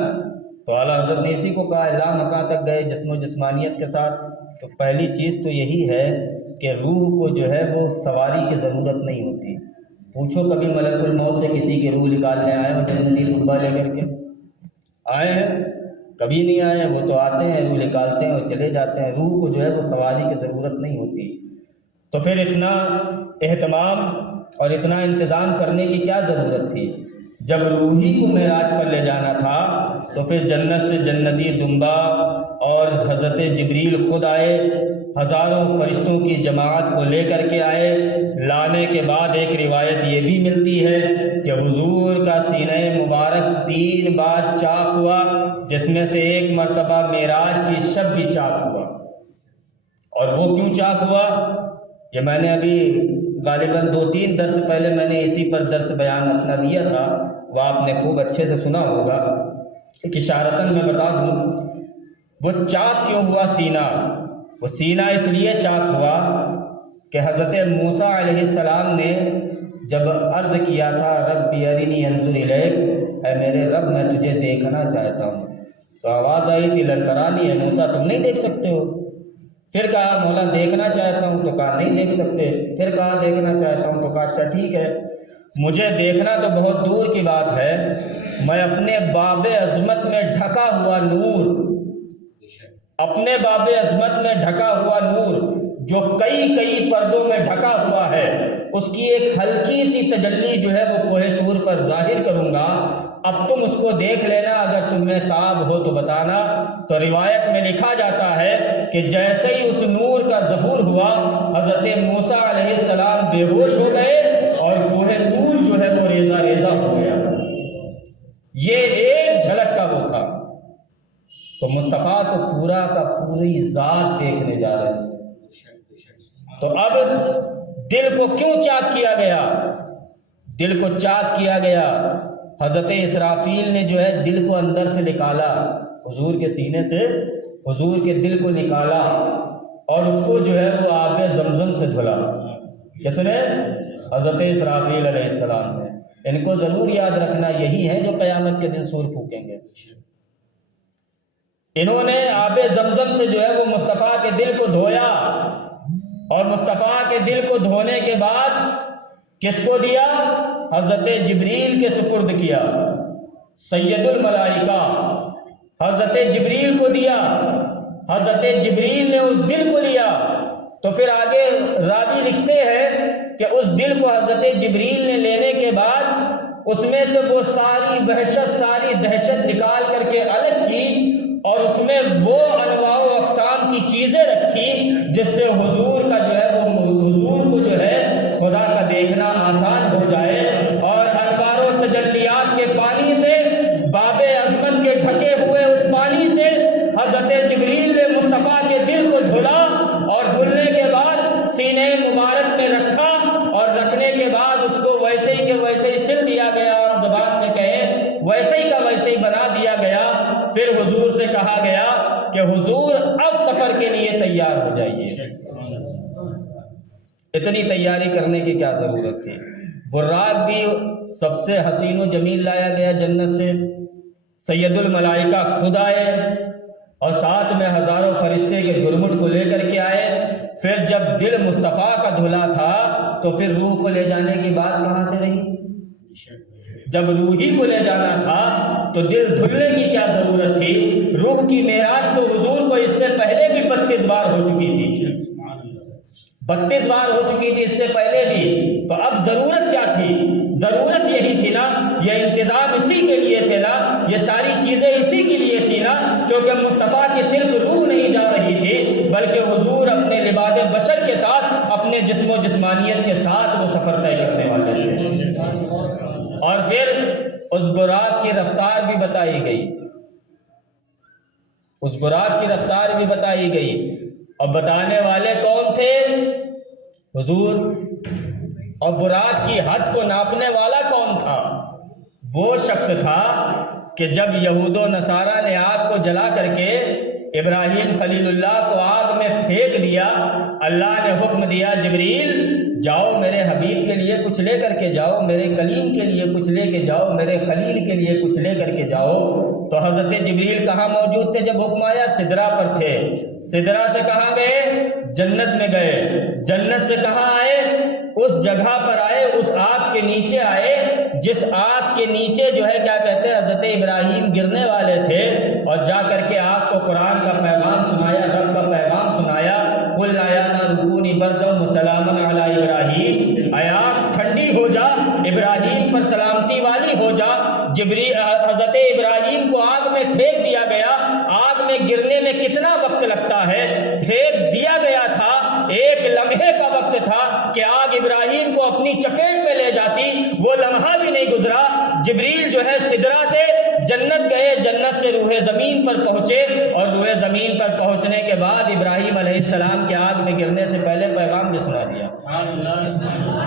تو اعلیٰ حضرت نے اسی کو کہا ہے لامکاں تک گئے جسم و جسمانیت کے ساتھ۔ تو پہلی چیز تو یہی ہے کہ روح کو جو ہے وہ سواری کی ضرورت نہیں ہوتی۔ پوچھو کبھی ملک الموت سے کسی کی روح نکالنے آئے ہو جنتی ڈبہ لے کر کے؟ آئے ہیں؟ کبھی نہیں آئے۔ وہ تو آتے ہیں، روح نکالتے ہیں اور چلے جاتے ہیں۔ روح کو جو ہے وہ سواری کی ضرورت نہیں ہوتی۔ تو پھر اتنا اہتمام اور اتنا انتظام کرنے کی کیا ضرورت تھی؟ جب روحی کو معراج پر لے جانا تھا تو پھر جنت سے جنتی دمبا اور حضرت جبریل خود آئے، ہزاروں فرشتوں کی جماعت کو لے کر کے آئے۔ لانے کے بعد ایک روایت یہ بھی ملتی ہے کہ حضور کا سینہ مبارک 3 بار چاک ہوا، جس میں سے ایک مرتبہ معراج کی شب بھی چاک ہوا۔ اور وہ کیوں چاک ہوا یہ میں نے ابھی غالباً 2-3 درس پہلے میں نے اسی پر درس بیان اپنا دیا تھا، وہ آپ نے خوب اچھے سے سنا ہوگا۔ ایک اشارتاً میں بتا دوں، وہ چاک کیوں ہوا سینہ؟ وہ سینہ اس لیے چاک ہوا کہ حضرت موسیٰ علیہ السلام نے جب عرض کیا تھا رب ارنی انظر الیک، اے میرے رب میں تجھے دیکھنا چاہتا ہوں، تو آواز آئی تھی لن ترانی، ہے موسیٰ تم نہیں دیکھ سکتے ہو۔ پھر کہا مولا دیکھنا چاہتا ہوں، تو کہا نہیں دیکھ سکتے۔ پھر کہا دیکھنا چاہتا ہوں، تو کہا اچھا ٹھیک ہے، مجھے دیکھنا تو بہت دور کی بات ہے، میں اپنے باب عظمت میں ڈھکا ہوا نور، اپنے باب عظمت میں ڈھکا ہوا نور جو کئی پردوں میں ڈھکا ہوا ہے، اس کی ایک ہلکی سی تجلی جو ہے وہ کوہ طور پر ظاہر کروں گا۔ اب تم اس کو دیکھ لینا، اگر تم میں تاب ہو تو بتانا۔ تو روایت میں لکھا جاتا ہے کہ جیسے ہی اس نور کا ظہور ہوا، حضرت موسیٰ علیہ السلام بے ہوش ہو گئے اور کوہ طور جو ہے وہ ریزہ ریزہ ہو گیا۔ یہ ایک جھلک کا وہ تھا۔ تو مصطفیٰ تو پورا کا پوری ذات دیکھنے جا رہے تھے۔ تو اب دل کو کیوں چاک کیا گیا؟ دل کو چاک کیا گیا حضرت اسرافیل نے جو ہے دل کو اندر سے نکالا، حضور کے سینے سے حضور کے دل کو نکالا اور اس کو جو ہے وہ آب زمزم سے دھلا۔ کس نے؟ حضرت اسرافیل علیہ السلام نے۔ ان کو ضرور یاد رکھنا، یہی ہے جو قیامت کے دن سور پھونکیں گے۔ انہوں نے آب زمزم سے جو ہے وہ مصطفیٰ کے دل کو دھویا، اور مصطفیٰ کے دل کو دھونے کے بعد کس کو دیا؟ حضرت جبریل کے سپرد کیا، سید الملائکہ حضرت جبریل کو دیا۔ حضرت جبریل نے اس دل کو لیا، تو پھر آگے راوی لکھتے ہیں کہ اس دل کو حضرت جبریل نے لینے کے بعد اس میں سے وہ ساری وحشت، ساری دہشت نکال کر کے الگ کی، اور اس میں وہ انواع و اقسام کی چیزیں رکھی جس سے حضور کا جو ہے وہ حضور کو جو ہے خدا کا دیکھنا آسان ہو جائے، اور انوار و تجلیات کے پانی سے، باب عظمت کے ڈھکے ہوئے اس پانی سے حضرت جبریل نے مصطفیٰ کے دل کو دھلا، اور دھلنے کے بعد سینے مبارک میں رکھا، اور رکھنے کے بعد اس کو ویسے ہی کے ویسے ہی سل دیا گیا، اور زبان میں کہیں ویسے ہی کا ویسے ہی بنا دیا گیا۔ پھر حضور سے کہا گیا کہ حضور اب سفر کے لیے تیار ہو جائیے۔ اتنی تیاری کرنے کی کیا ضرورت تھی؟ براق بھی سب سے حسین و جمیل لایا گیا جنت سے، سید الملائکہ خود آئے، اور ساتھ میں ہزاروں فرشتے کے جھرمٹ کو لے کر کے آئے۔ پھر جب دل مصطفیٰ کا دھلا تھا تو پھر روح کو لے جانے کی بات کہاں سے رہی؟ جب روحی کو لے جانا تھا تو دل دھلنے کی کیا ضرورت تھی؟ روح کی معراج تو حضور کو اس سے پہلے بھی 32 بار ہو چکی تھی، 32 بار ہو چکی تھی اس سے پہلے بھی، تو اب ضرورت کیا تھی؟ ضرورت یہی تھی نا، یہ انتظام اسی کے لیے تھے نا، یہ ساری چیزیں اسی کے لیے تھی نا، کیونکہ مصطفیٰ کی صرف روح نہیں جا رہی تھی، بلکہ حضور اپنے لباد بشر کے ساتھ، اپنے جسم و جسمانیت کے ساتھ وہ سفر طے کرنے والے تھے۔ اور پھر اس براق کی رفتار بھی بتائی گئی، اس براق کی رفتار بھی بتائی گئی، اور بتانے والے کون تھے؟ حضور۔ اور براق کی حد کو ناپنے والا کون تھا؟ وہ شخص تھا کہ جب یہود و نصارہ نے آگ کو جلا کر کے ابراہیم خلیل اللہ کو آگ میں پھینک دیا، اللہ نے حکم دیا جبریل جاؤ میرے حبیب کے لیے کچھ لے کر کے جاؤ، میرے کلیم کے لیے کچھ لے کے جاؤ، میرے خلیل کے لیے کچھ لے کر کے جاؤ۔ تو حضرت جبریل کہاں موجود تھے جب حکم آیا؟ سدرا پر تھے۔ سدرا سے کہاں گئے؟ جنت میں گئے۔ جنت سے کہاں آئے؟ اس جگہ پر آئے، اس آگ کے نیچے آئے جس آگ کے نیچے جو ہے کیا کہتے ہیں حضرت ابراہیم گرنے والے تھے، اور جا کر کے آگ کو قرآن کا پیغام سنایا، رب کا پیغام سنایا، قل یا نار کونی بردا وسلاما علی ابراہیم، اے آگ ٹھنڈی ہو جا، ابراہیم پر سلامتی والی ہو جا۔ حضرت ابراہیم کو آگ میں پھینک دیا گیا۔ آگ میں گرنے میں کتنا وقت لگتا ہے؟ پھینک دیا گیا تھا، ایک لمحے کا وقت تھا کہ آگ ابراہیم کو اپنی چپیٹ میں لے جاتی، وہ لمحہ بھی نہیں گزرا۔ جبریل جو ہے سدرا سے جنت گئے، جنت سے روح زمین پر پہنچے، اور روح زمین پر پہنچنے کے بعد ابراہیم علیہ السلام کے آگ میں گرنے سے پہلے پیغام بھی سنا دیا۔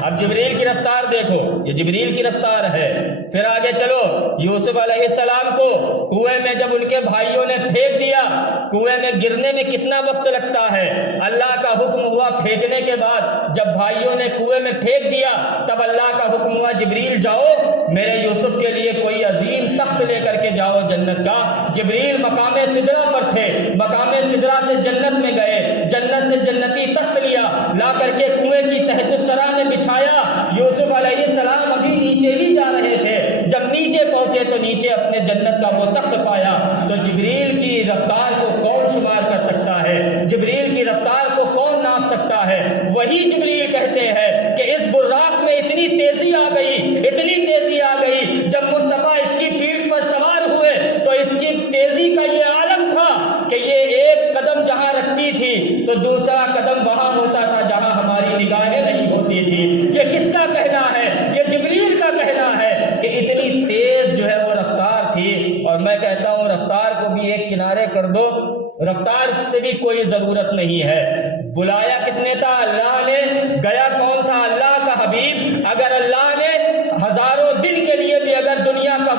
اب جبریل کی رفتار دیکھو، یہ جبریل کی رفتار ہے۔ پھر آگے چلو، یوسف علیہ السلام کو کنویں میں جب ان کے بھائیوں نے پھینک دیا، کنویں میں گرنے میں کتنا وقت لگتا ہے؟ اللہ کا حکم ہوا پھینکنے کے بعد، جب بھائیوں نے کنویں میں پھینک دیا تب اللہ کا حکم ہوا جبریل جاؤ میرے یوسف کے لیے کوئی عظیم تخت لے کر کے جاؤ جنت کا۔ جبریل مقام سدرا پر تھے، مقام سدرا سے جنت میں گئے، جنت سے جنتی تخت لیا، لا کر کے کنویں کی تحت السرا میں بچھایا۔ یوسف علیہ السلام ابھی نیچے ہی جا رہے تھے، جب نیچے پہنچے تو نیچے اپنے جنت کا وہ تخت پایا۔ تو جبریل کی رفتار کو کون شمار کر سکتا ہے؟ جبریل کی رفتار کو کون ناپ سکتا ہے؟ وہی جبریل کہتے ہیں کہ اس براق میں اتنی تیزی آ گئی، اتنی تیزی آ گئی، جب مصطفیٰ اس کی پیٹھ پر سوار ہوئے تو اس کی تیزی کا یہ عالم تھا کہ یہ ایک قدم جہاں رکھتی تھی تو دوسرا قدم وہاں ہوتا تھا جہاں ہماری نگاہیں نہیں ہوتی تھی۔ یہ کس کا کہنا ہے؟ یہ جبریل کا کہنا ہے کہ اتنی تیز جو ہے وہ رفتار تھی۔ اور میں کہتا ہوں رفتار کو بھی ایک کنارے کر دو، رفتار سے بھی کوئی ضرورت نہیں ہے۔ بلایا کس نے تھا؟ اللہ نے۔ گیا کون تھا؟ اللہ کا حبیب۔ اگر اللہ نے ہزاروں دن کے لیے بھی اگر دنیا کا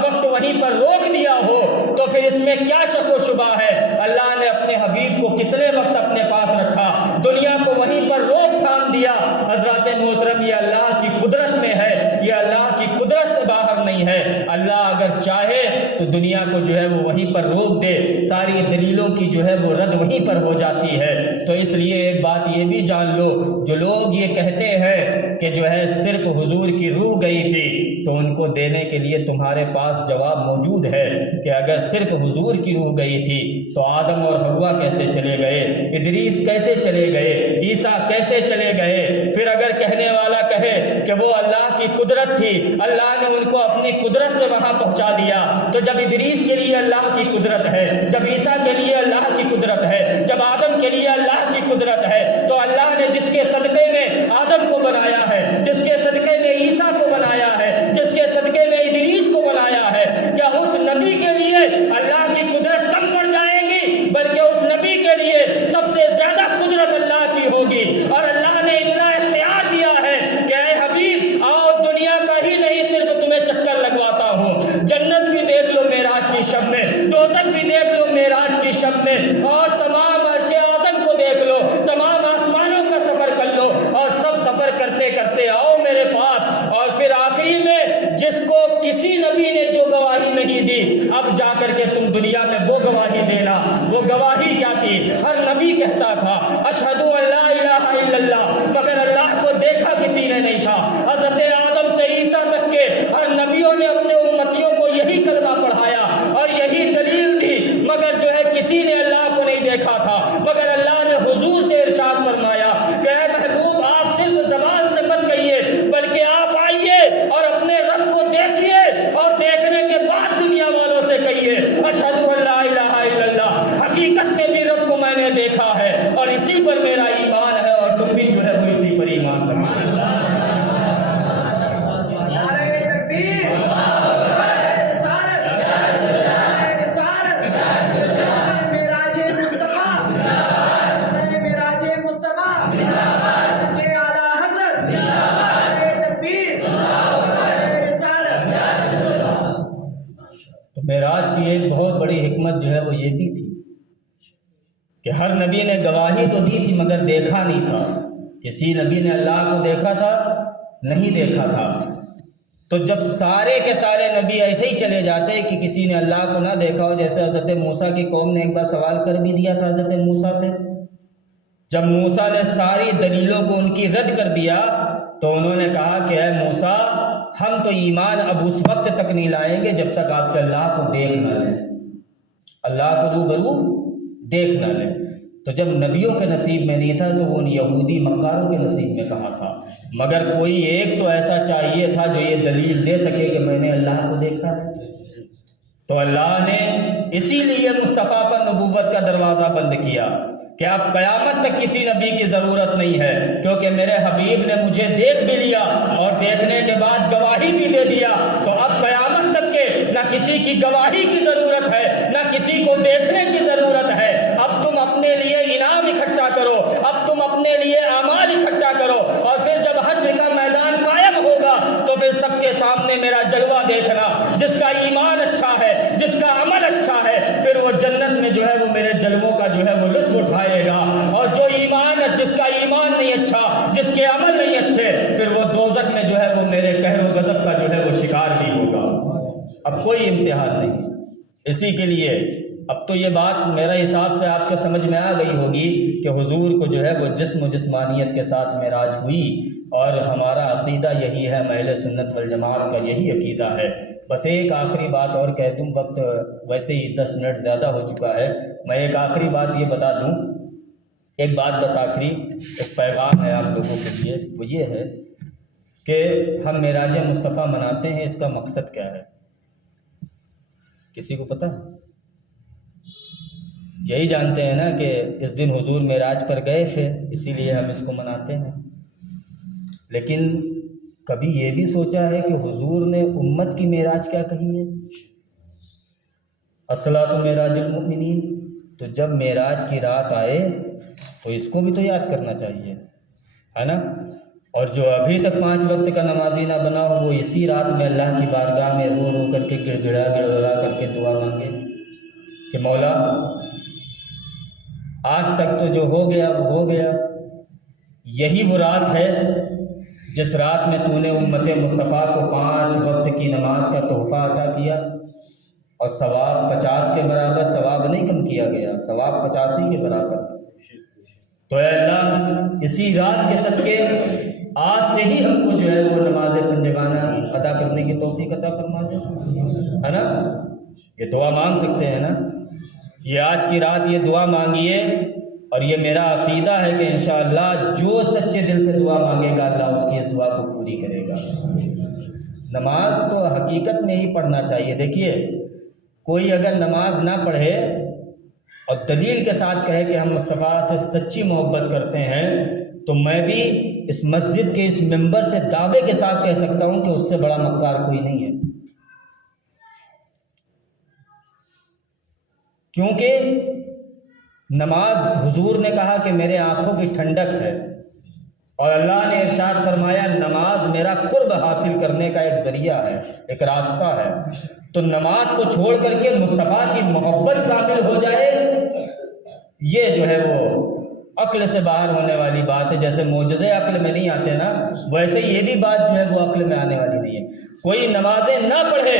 کیا شک و شبہ ہے؟ اللہ نے اپنے حبیب کو کتنے وقت اپنے پاس رکھا، دنیا کو وہیں پر روک تھام دیا۔ حضرات محترم، یہ اللہ کی قدرت میں ہے، یہ اللہ کی قدرت سے باہر نہیں ہے۔ اللہ اگر چاہے تو دنیا کو جو ہے وہ وہیں پر روک دے، ساری دلیلوں کی جو ہے وہ رد وہیں پر ہو جاتی ہے۔ تو اس لیے ایک بات یہ بھی جان لو، جو لوگ یہ کہتے ہیں کہ جو ہے صرف حضور کی روح گئی تھی، تو ان کو دینے کے لیے تمہارے پاس جواب موجود ہے کہ اگر صرف حضور کی روح گئی تھی تو آدم اور حوا کیسے چلے گئے، ادریس کیسے چلے گئے، عیسیٰ کیسے چلے گئے؟ پھر اگر کہنے والا کہے کہ وہ اللہ کی قدرت تھی، اللہ نے ان کو اپنی قدرت سے وہاں پہنچا دیا، تو جب ادریس کے لیے اللہ کی قدرت ہے، جب عیسیٰ کے لیے اللہ کی قدرت ہے، جب آدم کے لیے اللہ کی قدرت ہے، تو اللہ نے جس کے صدقے میں آدم کو بنایا ہے، جس کے صدقے میں عیسیٰ کو بنایا ہے، جس کے صدقے میں ادریس کو بنایا ہے، کیا اس نبی کے لیے اللہ کی قدرت کم پڑ جائے گی؟ بلکہ اس نبی کے لیے سب سے زیادہ قدرت اللہ کی ہوگی۔ اور اللہ نے اتنا اختیار دیا ہے کہ اے حبیب، آؤ دنیا کا ہی نہیں صرف تمہیں چکر لگواتا ہوں، جنت بھی دیکھ لو معراج کی شب میں، دوزخ بھی دیکھ لو معراج کی شب میں، اور تمام عرش اعظم کو دیکھ لو، تمام آسمانوں کا سفر کر لو، اور سب سفر کرتے کرتے آؤ میرے پاس۔ اور پھر آخری میں جس کو کسی نبی نے جو گواہی نہیں دی، اب جا کر کے تم دنیا میں وہ گواہی دینا۔ وہ گواہی کیا تھی؟ ہر نبی کہتا تھا اشہد ان لا الہ الا اللہ، مگر اللہ کو دیکھا کسی نے نہیں تھا۔ حضرت آدم سے عیسیٰ تک کے ہر نبیوں نے اپنے امتیوں کو یہی کلمہ پڑھایا اور یہی دلیل تھی، مگر جو ہے کسی نے اللہ کو نہیں دیکھا تھا۔ مگر اللہ نے حضور سے ارشاد فرمایا کہ اے محبوب، آپ صرف زبان سے مت کہیے، بلکہ آپ آئیے اور اپنے رب کو دیکھیے، اور دیکھنے کے بعد دنیا والوں سے کہیے اشہد ان لا الہ الا اللہ، حقیقت میں بھی رب کو میں نے دیکھا ہے اور اسی پر میرا ایمان ہے، اور تم بھی جو ہے وہ اسی پر ایمان رکھو۔ نعرہ تکبیر، نعرہ رسالت، نعرہ رسالت، معراج مصطفیٰ، معراج مصطفیٰ، کے اعلیٰ حضرت، نعرہ تکبیر، نعرہ رسالت۔ تو معراج کی ایک بہت بڑی حکمت جو ہے وہ یہ بھی تھی کہ ہر نبی نے گواہی تو دی تھی مگر دیکھا نہیں تھا۔ کسی نبی نے اللہ کو دیکھا تھا؟ نہیں دیکھا تھا۔ تو جب سارے کے سارے نبی ایسے ہی چلے جاتے کہ کسی نے اللہ کو نہ دیکھا ہو، جیسے حضرت موسیٰ کی قوم نے ایک بار سوال کر بھی دیا تھا حضرت موسیٰ سے، جب موسیٰ نے ساری دلیلوں کو ان کی رد کر دیا تو انہوں نے کہا کہ اے موسیٰ، ہم تو ایمان اب اس وقت تک نہیں لائیں گے جب تک آپ کے اللہ کو دیکھ نہ لیں، اللہ کو روبرو دیکھ نہ لیں۔ تو جب نبیوں کے نصیب میں نہیں تھا تو ان یہودی مکاروں کے نصیب میں کہا تھا، مگر کوئی ایک تو ایسا چاہیے تھا جو یہ دلیل دے سکے کہ میں نے اللہ کو دیکھا ہے۔ تو اللہ نے اسی لیے مصطفیٰ پر نبوت کا دروازہ بند کیا کہ اب قیامت تک کسی نبی کی ضرورت نہیں ہے، کیونکہ میرے حبیب نے مجھے دیکھ بھی لیا اور دیکھنے کے بعد گواہی بھی دے دیا۔ تو اب قیامت تک کے نہ کسی کی گواہی کی ضرورت ہے، نہ کسی کو دیکھنے کی ضرورت ہے۔ اب تم اپنے لیے انعام اکٹھا کرو، اب تم اپنے لیے اعمال اکٹھا کرو، اور پھر جب حشر کا میدان قائم ہوگا تو پھر سب کے سامنے میرا جلوہ دیکھنا۔ جس کا ایمان اچھا ہے، جس کا عمل اچھا ہے، پھر وہ جنت میں جو ہے وہ میرے جلووں کا جو ہے وہ لطف اٹھائے گا، اور جو جس کا ایمان نہیں اچھا، جس کے عمل نہیں اچھے، پھر وہ دوزخ میں جو ہے وہ میرے قہر و غضب کا جو ہے وہ شکار بھی ہوگا۔ اب کوئی امتحان نہیں۔ اسی کے لیے اب تو یہ بات میرے حساب سے آپ کے سمجھ میں آ گئی ہوگی کہ حضور کو جو ہے وہ جسم و جسمانیت کے ساتھ معراج ہوئی، اور ہمارا عقیدہ یہی ہے، اہل سنت والجماعت کا یہی عقیدہ ہے۔ بس ایک آخری بات اور کہہ دوں، وقت ویسے ہی 10 منٹ زیادہ ہو چکا ہے، میں ایک آخری بات یہ بتا دوں، ایک بات بس آخری ایک پیغام ہے آپ لوگوں کے لیے، وہ یہ ہے کہ ہم معراج مصطفیٰ مناتے ہیں، اس کا مقصد کیا ہے؟ کسی کو پتہ ہے؟ یہی جانتے ہیں نا کہ اس دن حضور معراج پر گئے تھے، اسی لیے ہم اس کو مناتے ہیں۔ لیکن کبھی یہ بھی سوچا ہے کہ حضور نے امت کی معراج کیا کہی ہے؟ الصلاۃ معراج المؤمنین۔ تو جب معراج کی رات آئے تو اس کو بھی تو یاد کرنا چاہیے، ہے نا؟ اور جو ابھی تک 5 وقت کا نمازی نہ بنا ہو، وہ اسی رات میں اللہ کی بارگاہ میں رو رو کر کے گڑ گڑا کر کے دعا مانگے۔ کہ مولا آج تک تو جو ہو گیا وہ ہو گیا، یہی وہ رات ہے جس رات میں تو نے امت مصطفیٰ کو 5 وقت کی نماز کا تحفہ عطا کیا، اور ثواب 50 کے برابر ثواب نہیں کم کیا گیا، ثواب 85 کے برابر۔ تو اے اللہ اسی رات کے صدقے آج سے ہی ہم کو جو ہے وہ نماز پنجگانہ ادا کرنے کی توفیق عطا فرما دے، ہے نا؟ یہ دعا مانگ سکتے ہیں نا؟ یہ آج کی رات یہ دعا مانگیے، اور یہ میرا عقیدہ ہے کہ انشاءاللہ جو سچے دل سے دعا مانگے گا اللہ اس کی اس دعا کو پوری کرے گا۔ نماز تو حقیقت میں ہی پڑھنا چاہیے۔ دیکھیے کوئی اگر نماز نہ پڑھے اور دلیل کے ساتھ کہے کہ ہم مصطفیٰ سے سچی محبت کرتے ہیں، تو میں بھی اس مسجد کے اس ممبر سے دعوے کے ساتھ کہہ سکتا ہوں کہ اس سے بڑا مکار کوئی نہیں ہے، کیونکہ نماز حضور نے کہا کہ میرے آنکھوں کی ٹھنڈک ہے، اور اللہ نے ارشاد فرمایا نماز میرا قرب حاصل کرنے کا ایک ذریعہ ہے، ایک راستہ ہے۔ تو نماز کو چھوڑ کر کے مصطفیٰ کی محبت کامل ہو جائے، یہ جو ہے وہ عقل سے باہر ہونے والی بات ہے۔ جیسے معجزے عقل میں نہیں آتے نا، ویسے یہ بھی بات جو ہے وہ عقل میں آنے والی نہیں ہے۔ کوئی نمازیں نہ پڑھے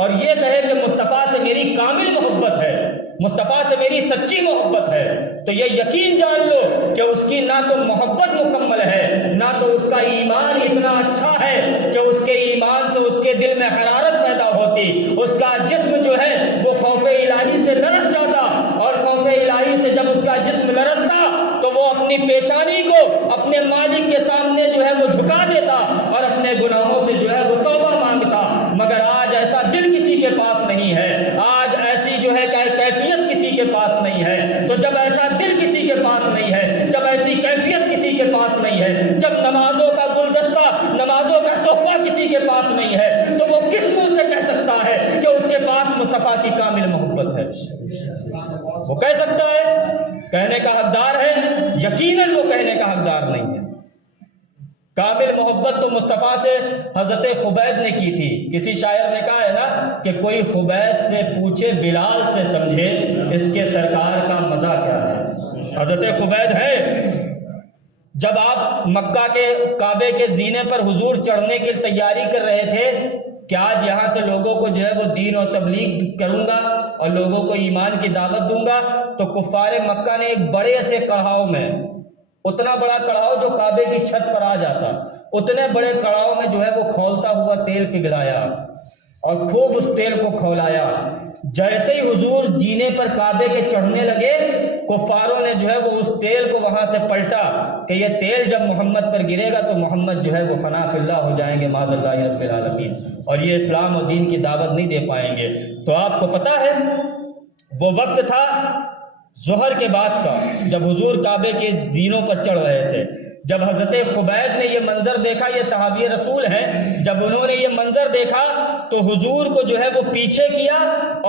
اور یہ کہے کہ مصطفیٰ سے میری کامل محبت ہے، مصطفیٰ سے میری سچی محبت ہے، تو یہ یقین جان لو کہ اس کی نہ تو محبت مکمل ہے، نہ تو اس کا ایمان اتنا اچھا ہے کہ اس کے ایمان سے اس کے دل میں حرارت پیدا ہوتی، اس کا جسم جو ہے وہ خوف الہی سے لرز جاتا، اور خوف الہی سے جب اس کا جسم لرزتا تو وہ اپنی پیشانی کو اپنے مالک کے سامنے جو ہے وہ جھکا دیتا اور اپنے گناہوں سے جو ہے وہ توبہ مانگتا۔ مگر آج ایسا دل کسی کے پاس نہیں ہے، آج ایسی جو ہے کیفیت کسی کے پاس نہیں ہے۔ تو جب ایسا دل کسی کے پاس نہیں ہے، جب ایسی کیفیت کسی کے پاس نہیں ہے، جب نمازوں کا گلدستہ، نمازوں کا تحفہ کسی کے پاس نہیں ہے، تو وہ کس منہ سے کہہ سکتا ہے کہ اس کے پاس مصطفیٰ کی کامل محبت ہے؟ وہ کہہ سکتا ہے؟ کہنے کا حقدار ہے؟ یقیناً وہ کہنے کا حقدار نہیں ہے۔ کامل محبت تو مصطفیٰ سے حضرت خبیب نے کی تھی۔ کسی شاعر نے کہا ہے نا کہ کوئی خبیب سے پوچھے بلال سے سمجھے اس کے سرکار کا مزہ کیا ہے۔ حضرت خبیب ہے، جب آپ مکہ کے کعبے کے زینے پر حضور چڑھنے کی تیاری کر رہے تھے کہ آج یہاں سے لوگوں کو جو ہے وہ دین و تبلیغ کروں گا اور لوگوں کو ایمان کی دعوت دوں گا، تو کفار مکہ نے ایک بڑے سے کڑھاؤ میں، اتنا بڑا کڑھاؤ جو کعبے کی چھت پر آ جاتا، اتنے بڑے کڑھاؤ میں جو ہے وہ کھولتا ہوا تیل پگھلایا اور خوب اس تیل کو کھولایا۔ جیسے ہی حضور جینے پر کعبے کے چڑھنے لگے، کفاروں نے جو ہے وہ اس تیل کو وہاں سے پلٹا کہ یہ تیل جب محمد پر گرے گا تو محمد جو ہے وہ فنا فی اللہ ہو جائیں گے، معاذ اللہ رب العالمین، اور یہ اسلام و دین کی دعوت نہیں دے پائیں گے۔ تو آپ کو پتہ ہے وہ وقت تھا ظہر کے بعد کا، جب حضور کعبے کے زینوں پر چڑھ رہے تھے۔ جب حضرت خبیب نے یہ منظر دیکھا، یہ صحابی رسول ہیں، جب انہوں نے یہ منظر دیکھا تو حضور کو جو ہے وہ پیچھے کیا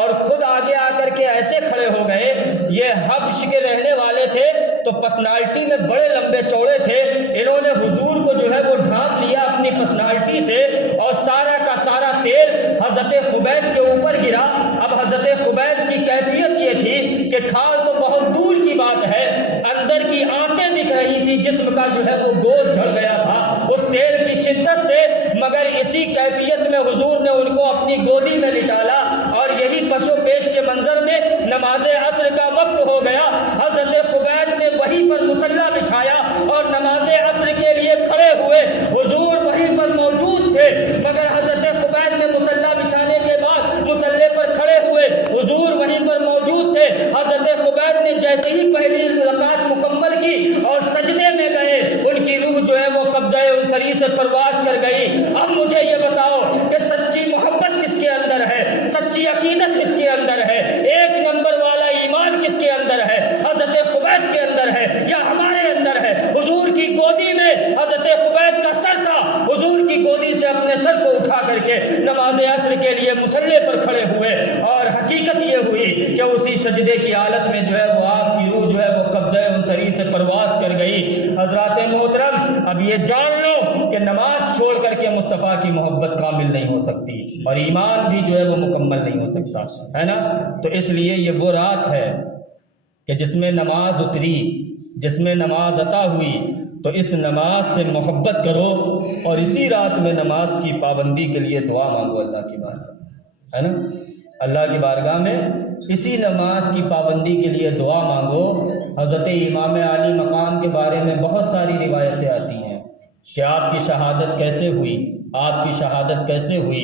اور خود آگے آ کر کے ایسے کھڑے ہو گئے۔ یہ حبش کے رہنے والے تھے تو پرسنالٹی میں بڑے لمبے چوڑے تھے، انہوں نے حضور کو جو ہے وہ ڈھانپ لیا اپنی پرسنالٹی سے، اور سارا کا سارا تیل حضرت خبیب کے اوپر گرا۔ اب حضرت خبیب کی کیفیت یہ تھی کہ کھال تو بہت دور کی بات ہے، اندر کی آنتیں دکھ رہی تھی، جسم کا جو ہے وہ گوشت جھڑ گیا تھا اس تیل کی شدت سے۔ مگر اسی کیفیت میں حضور نے ان کو اپنی گودی میں لٹالا، اور یہی پشو پیش کے منظر میں نماز عصر کا وقت ہو گیا۔ حضرت خبیب نے وہیں پر مصلی بچھایا اور نماز عصر کے لیے کھڑے ہوئے، حضور وہیں پر موجود تھے، مگر حضرت خبیب نے مصلی بچھانے کے بعد مصلی پر کھڑے ہوئے، حضور وہیں پر موجود تھے۔ حضرت خبیب نے جیسے ہی پہلی رکعت مکمل کی اور سجدے میں گئے، ان کی روح جو ہے وہ قبضہ انصری سے پرواز کر گئی۔ اب مجھے یہ بتاؤ کہ سچی محبت کس کے اندر ہے، سچی عقیدت کس کے اندر ہے، ایک نمبر والا ایمان کس کے اندر ہے؟ حضرت خبیب کے اندر ہے یا ہمارے اندر ہے؟ حضور کی گودی میں حضرت خبیب کا سر تھا، حضور کی گودی سے اپنے سر کو اٹھا کر کے نماز عصر کے لیے مصلی پر کھڑے ہوئے، اور حقیقت یہ ہوئی کہ اسی سجدے کی حالت میں جو ہے وہ آپ کی روح جو ہے وہ قبضہ انصری سے پرواز کر گئی۔ حضرات محترم، اب یہ جان لو کہ نماز چھوڑ کر کہ مصطفیٰ کی محبت کامل نہیں ہو سکتی اور ایمان بھی جو ہے وہ مکمل نہیں ہو سکتا، ہے نا؟ تو اس لیے یہ وہ رات ہے کہ جس میں نماز اتری، جس میں نماز عطا ہوئی، تو اس نماز سے محبت کرو اور اسی رات میں نماز کی پابندی کے لیے دعا مانگو اللہ کی بارگاہ میں، ہے نا؟ اللہ کی بارگاہ میں اسی نماز کی پابندی کے لیے دعا مانگو۔ حضرت امام عالی مقام کے بارے میں بہت ساری روایتیں آتی ہیں کہ آپ کی شہادت کیسے ہوئی، آپ کی شہادت کیسے ہوئی،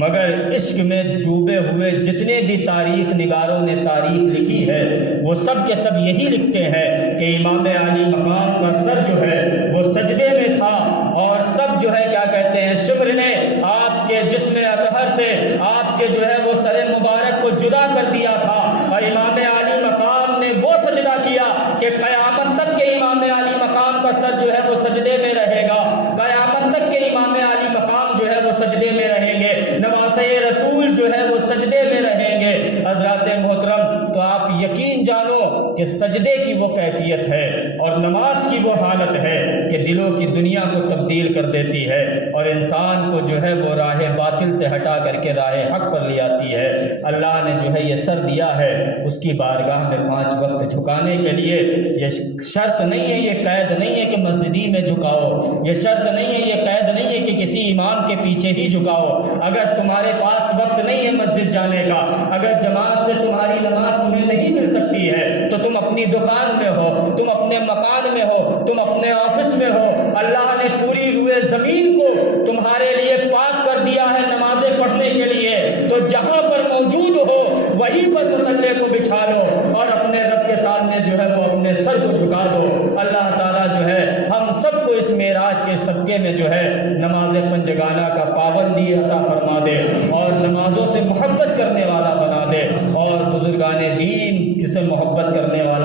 مگر عشق میں ڈوبے ہوئے جتنے بھی تاریخ نگاروں نے تاریخ لکھی ہے وہ سب کے سب یہی لکھتے ہیں کہ امام عالی مقام کا سر جو ہے وہ سجدے میں تھا، اور تب جو ہے کیا کہتے ہیں شمر نے آپ کے جسم اطہر سے آپ کے جو ہے وہ سر مبارک کو جدا کر دیا تھا، اور امام عالی مقام نے وہ سجدہ کیا کہ قیامت تک کے امام عالی مقام کا سر جو ہے وہ سجدے میں رہے گا، قیامت تک کے امام عالی مقام جو ہے وہ سجدے میں رہیں گے، نواسے رسول جو ہے وہ سجدے میں رہیں گے۔ حضرات محترم، تو آپ یقین جانو کہ سجدے کی وہ کیفیت ہے اور نماز کی وہ حالت ہے کہ دلوں کی دنیا کو تبدیل کر دیتی ہے اور انسان کو جو ہے وہ راہ باطل سے ہٹا کر کے راہ حق پر لے آتی ہے۔ اللہ نے جو ہے یہ سر دیا ہے اس کی بارگاہ میں 5 وقت جھکانے کے لیے، یہ شرط نہیں ہے، یہ قید نہیں ہے کہ مسجدی میں جھکاؤ، یہ شرط نہیں ہے، یہ قید نہیں ہے کہ کسی امام کے پیچھے ہی جھکاؤ۔ اگر تمہارے پاس وقت نہیں ہے مسجد جانے کا، اگر جماعت سے تمہاری نماز تمہیں نہیں مل سکتی ہے، تو تم اپنی دکان میں ہو، تم اپنے مکان میں ہو، تم اپنے آفس میں ہو، اللہ نے پوری روئے زمین کو تمہارے لیے پاک کر دیا ہے نمازیں پڑھنے کے لیے، تو جہاں پر موجود ہو وہیں پر مصلے کو بچھا لو اور اپنے رب کے سامنے جو ہے وہ اپنے سر کو جھکا دو۔ اللہ تعالیٰ جو ہے ہم سب کو اس معراج کے صدقے میں جو ہے نماز پنجگانہ کا پابندی عطا فرما دے اور نمازوں سے محبت کرنے والا بنا دے اور بزرگان دین سے محبت کرنے والا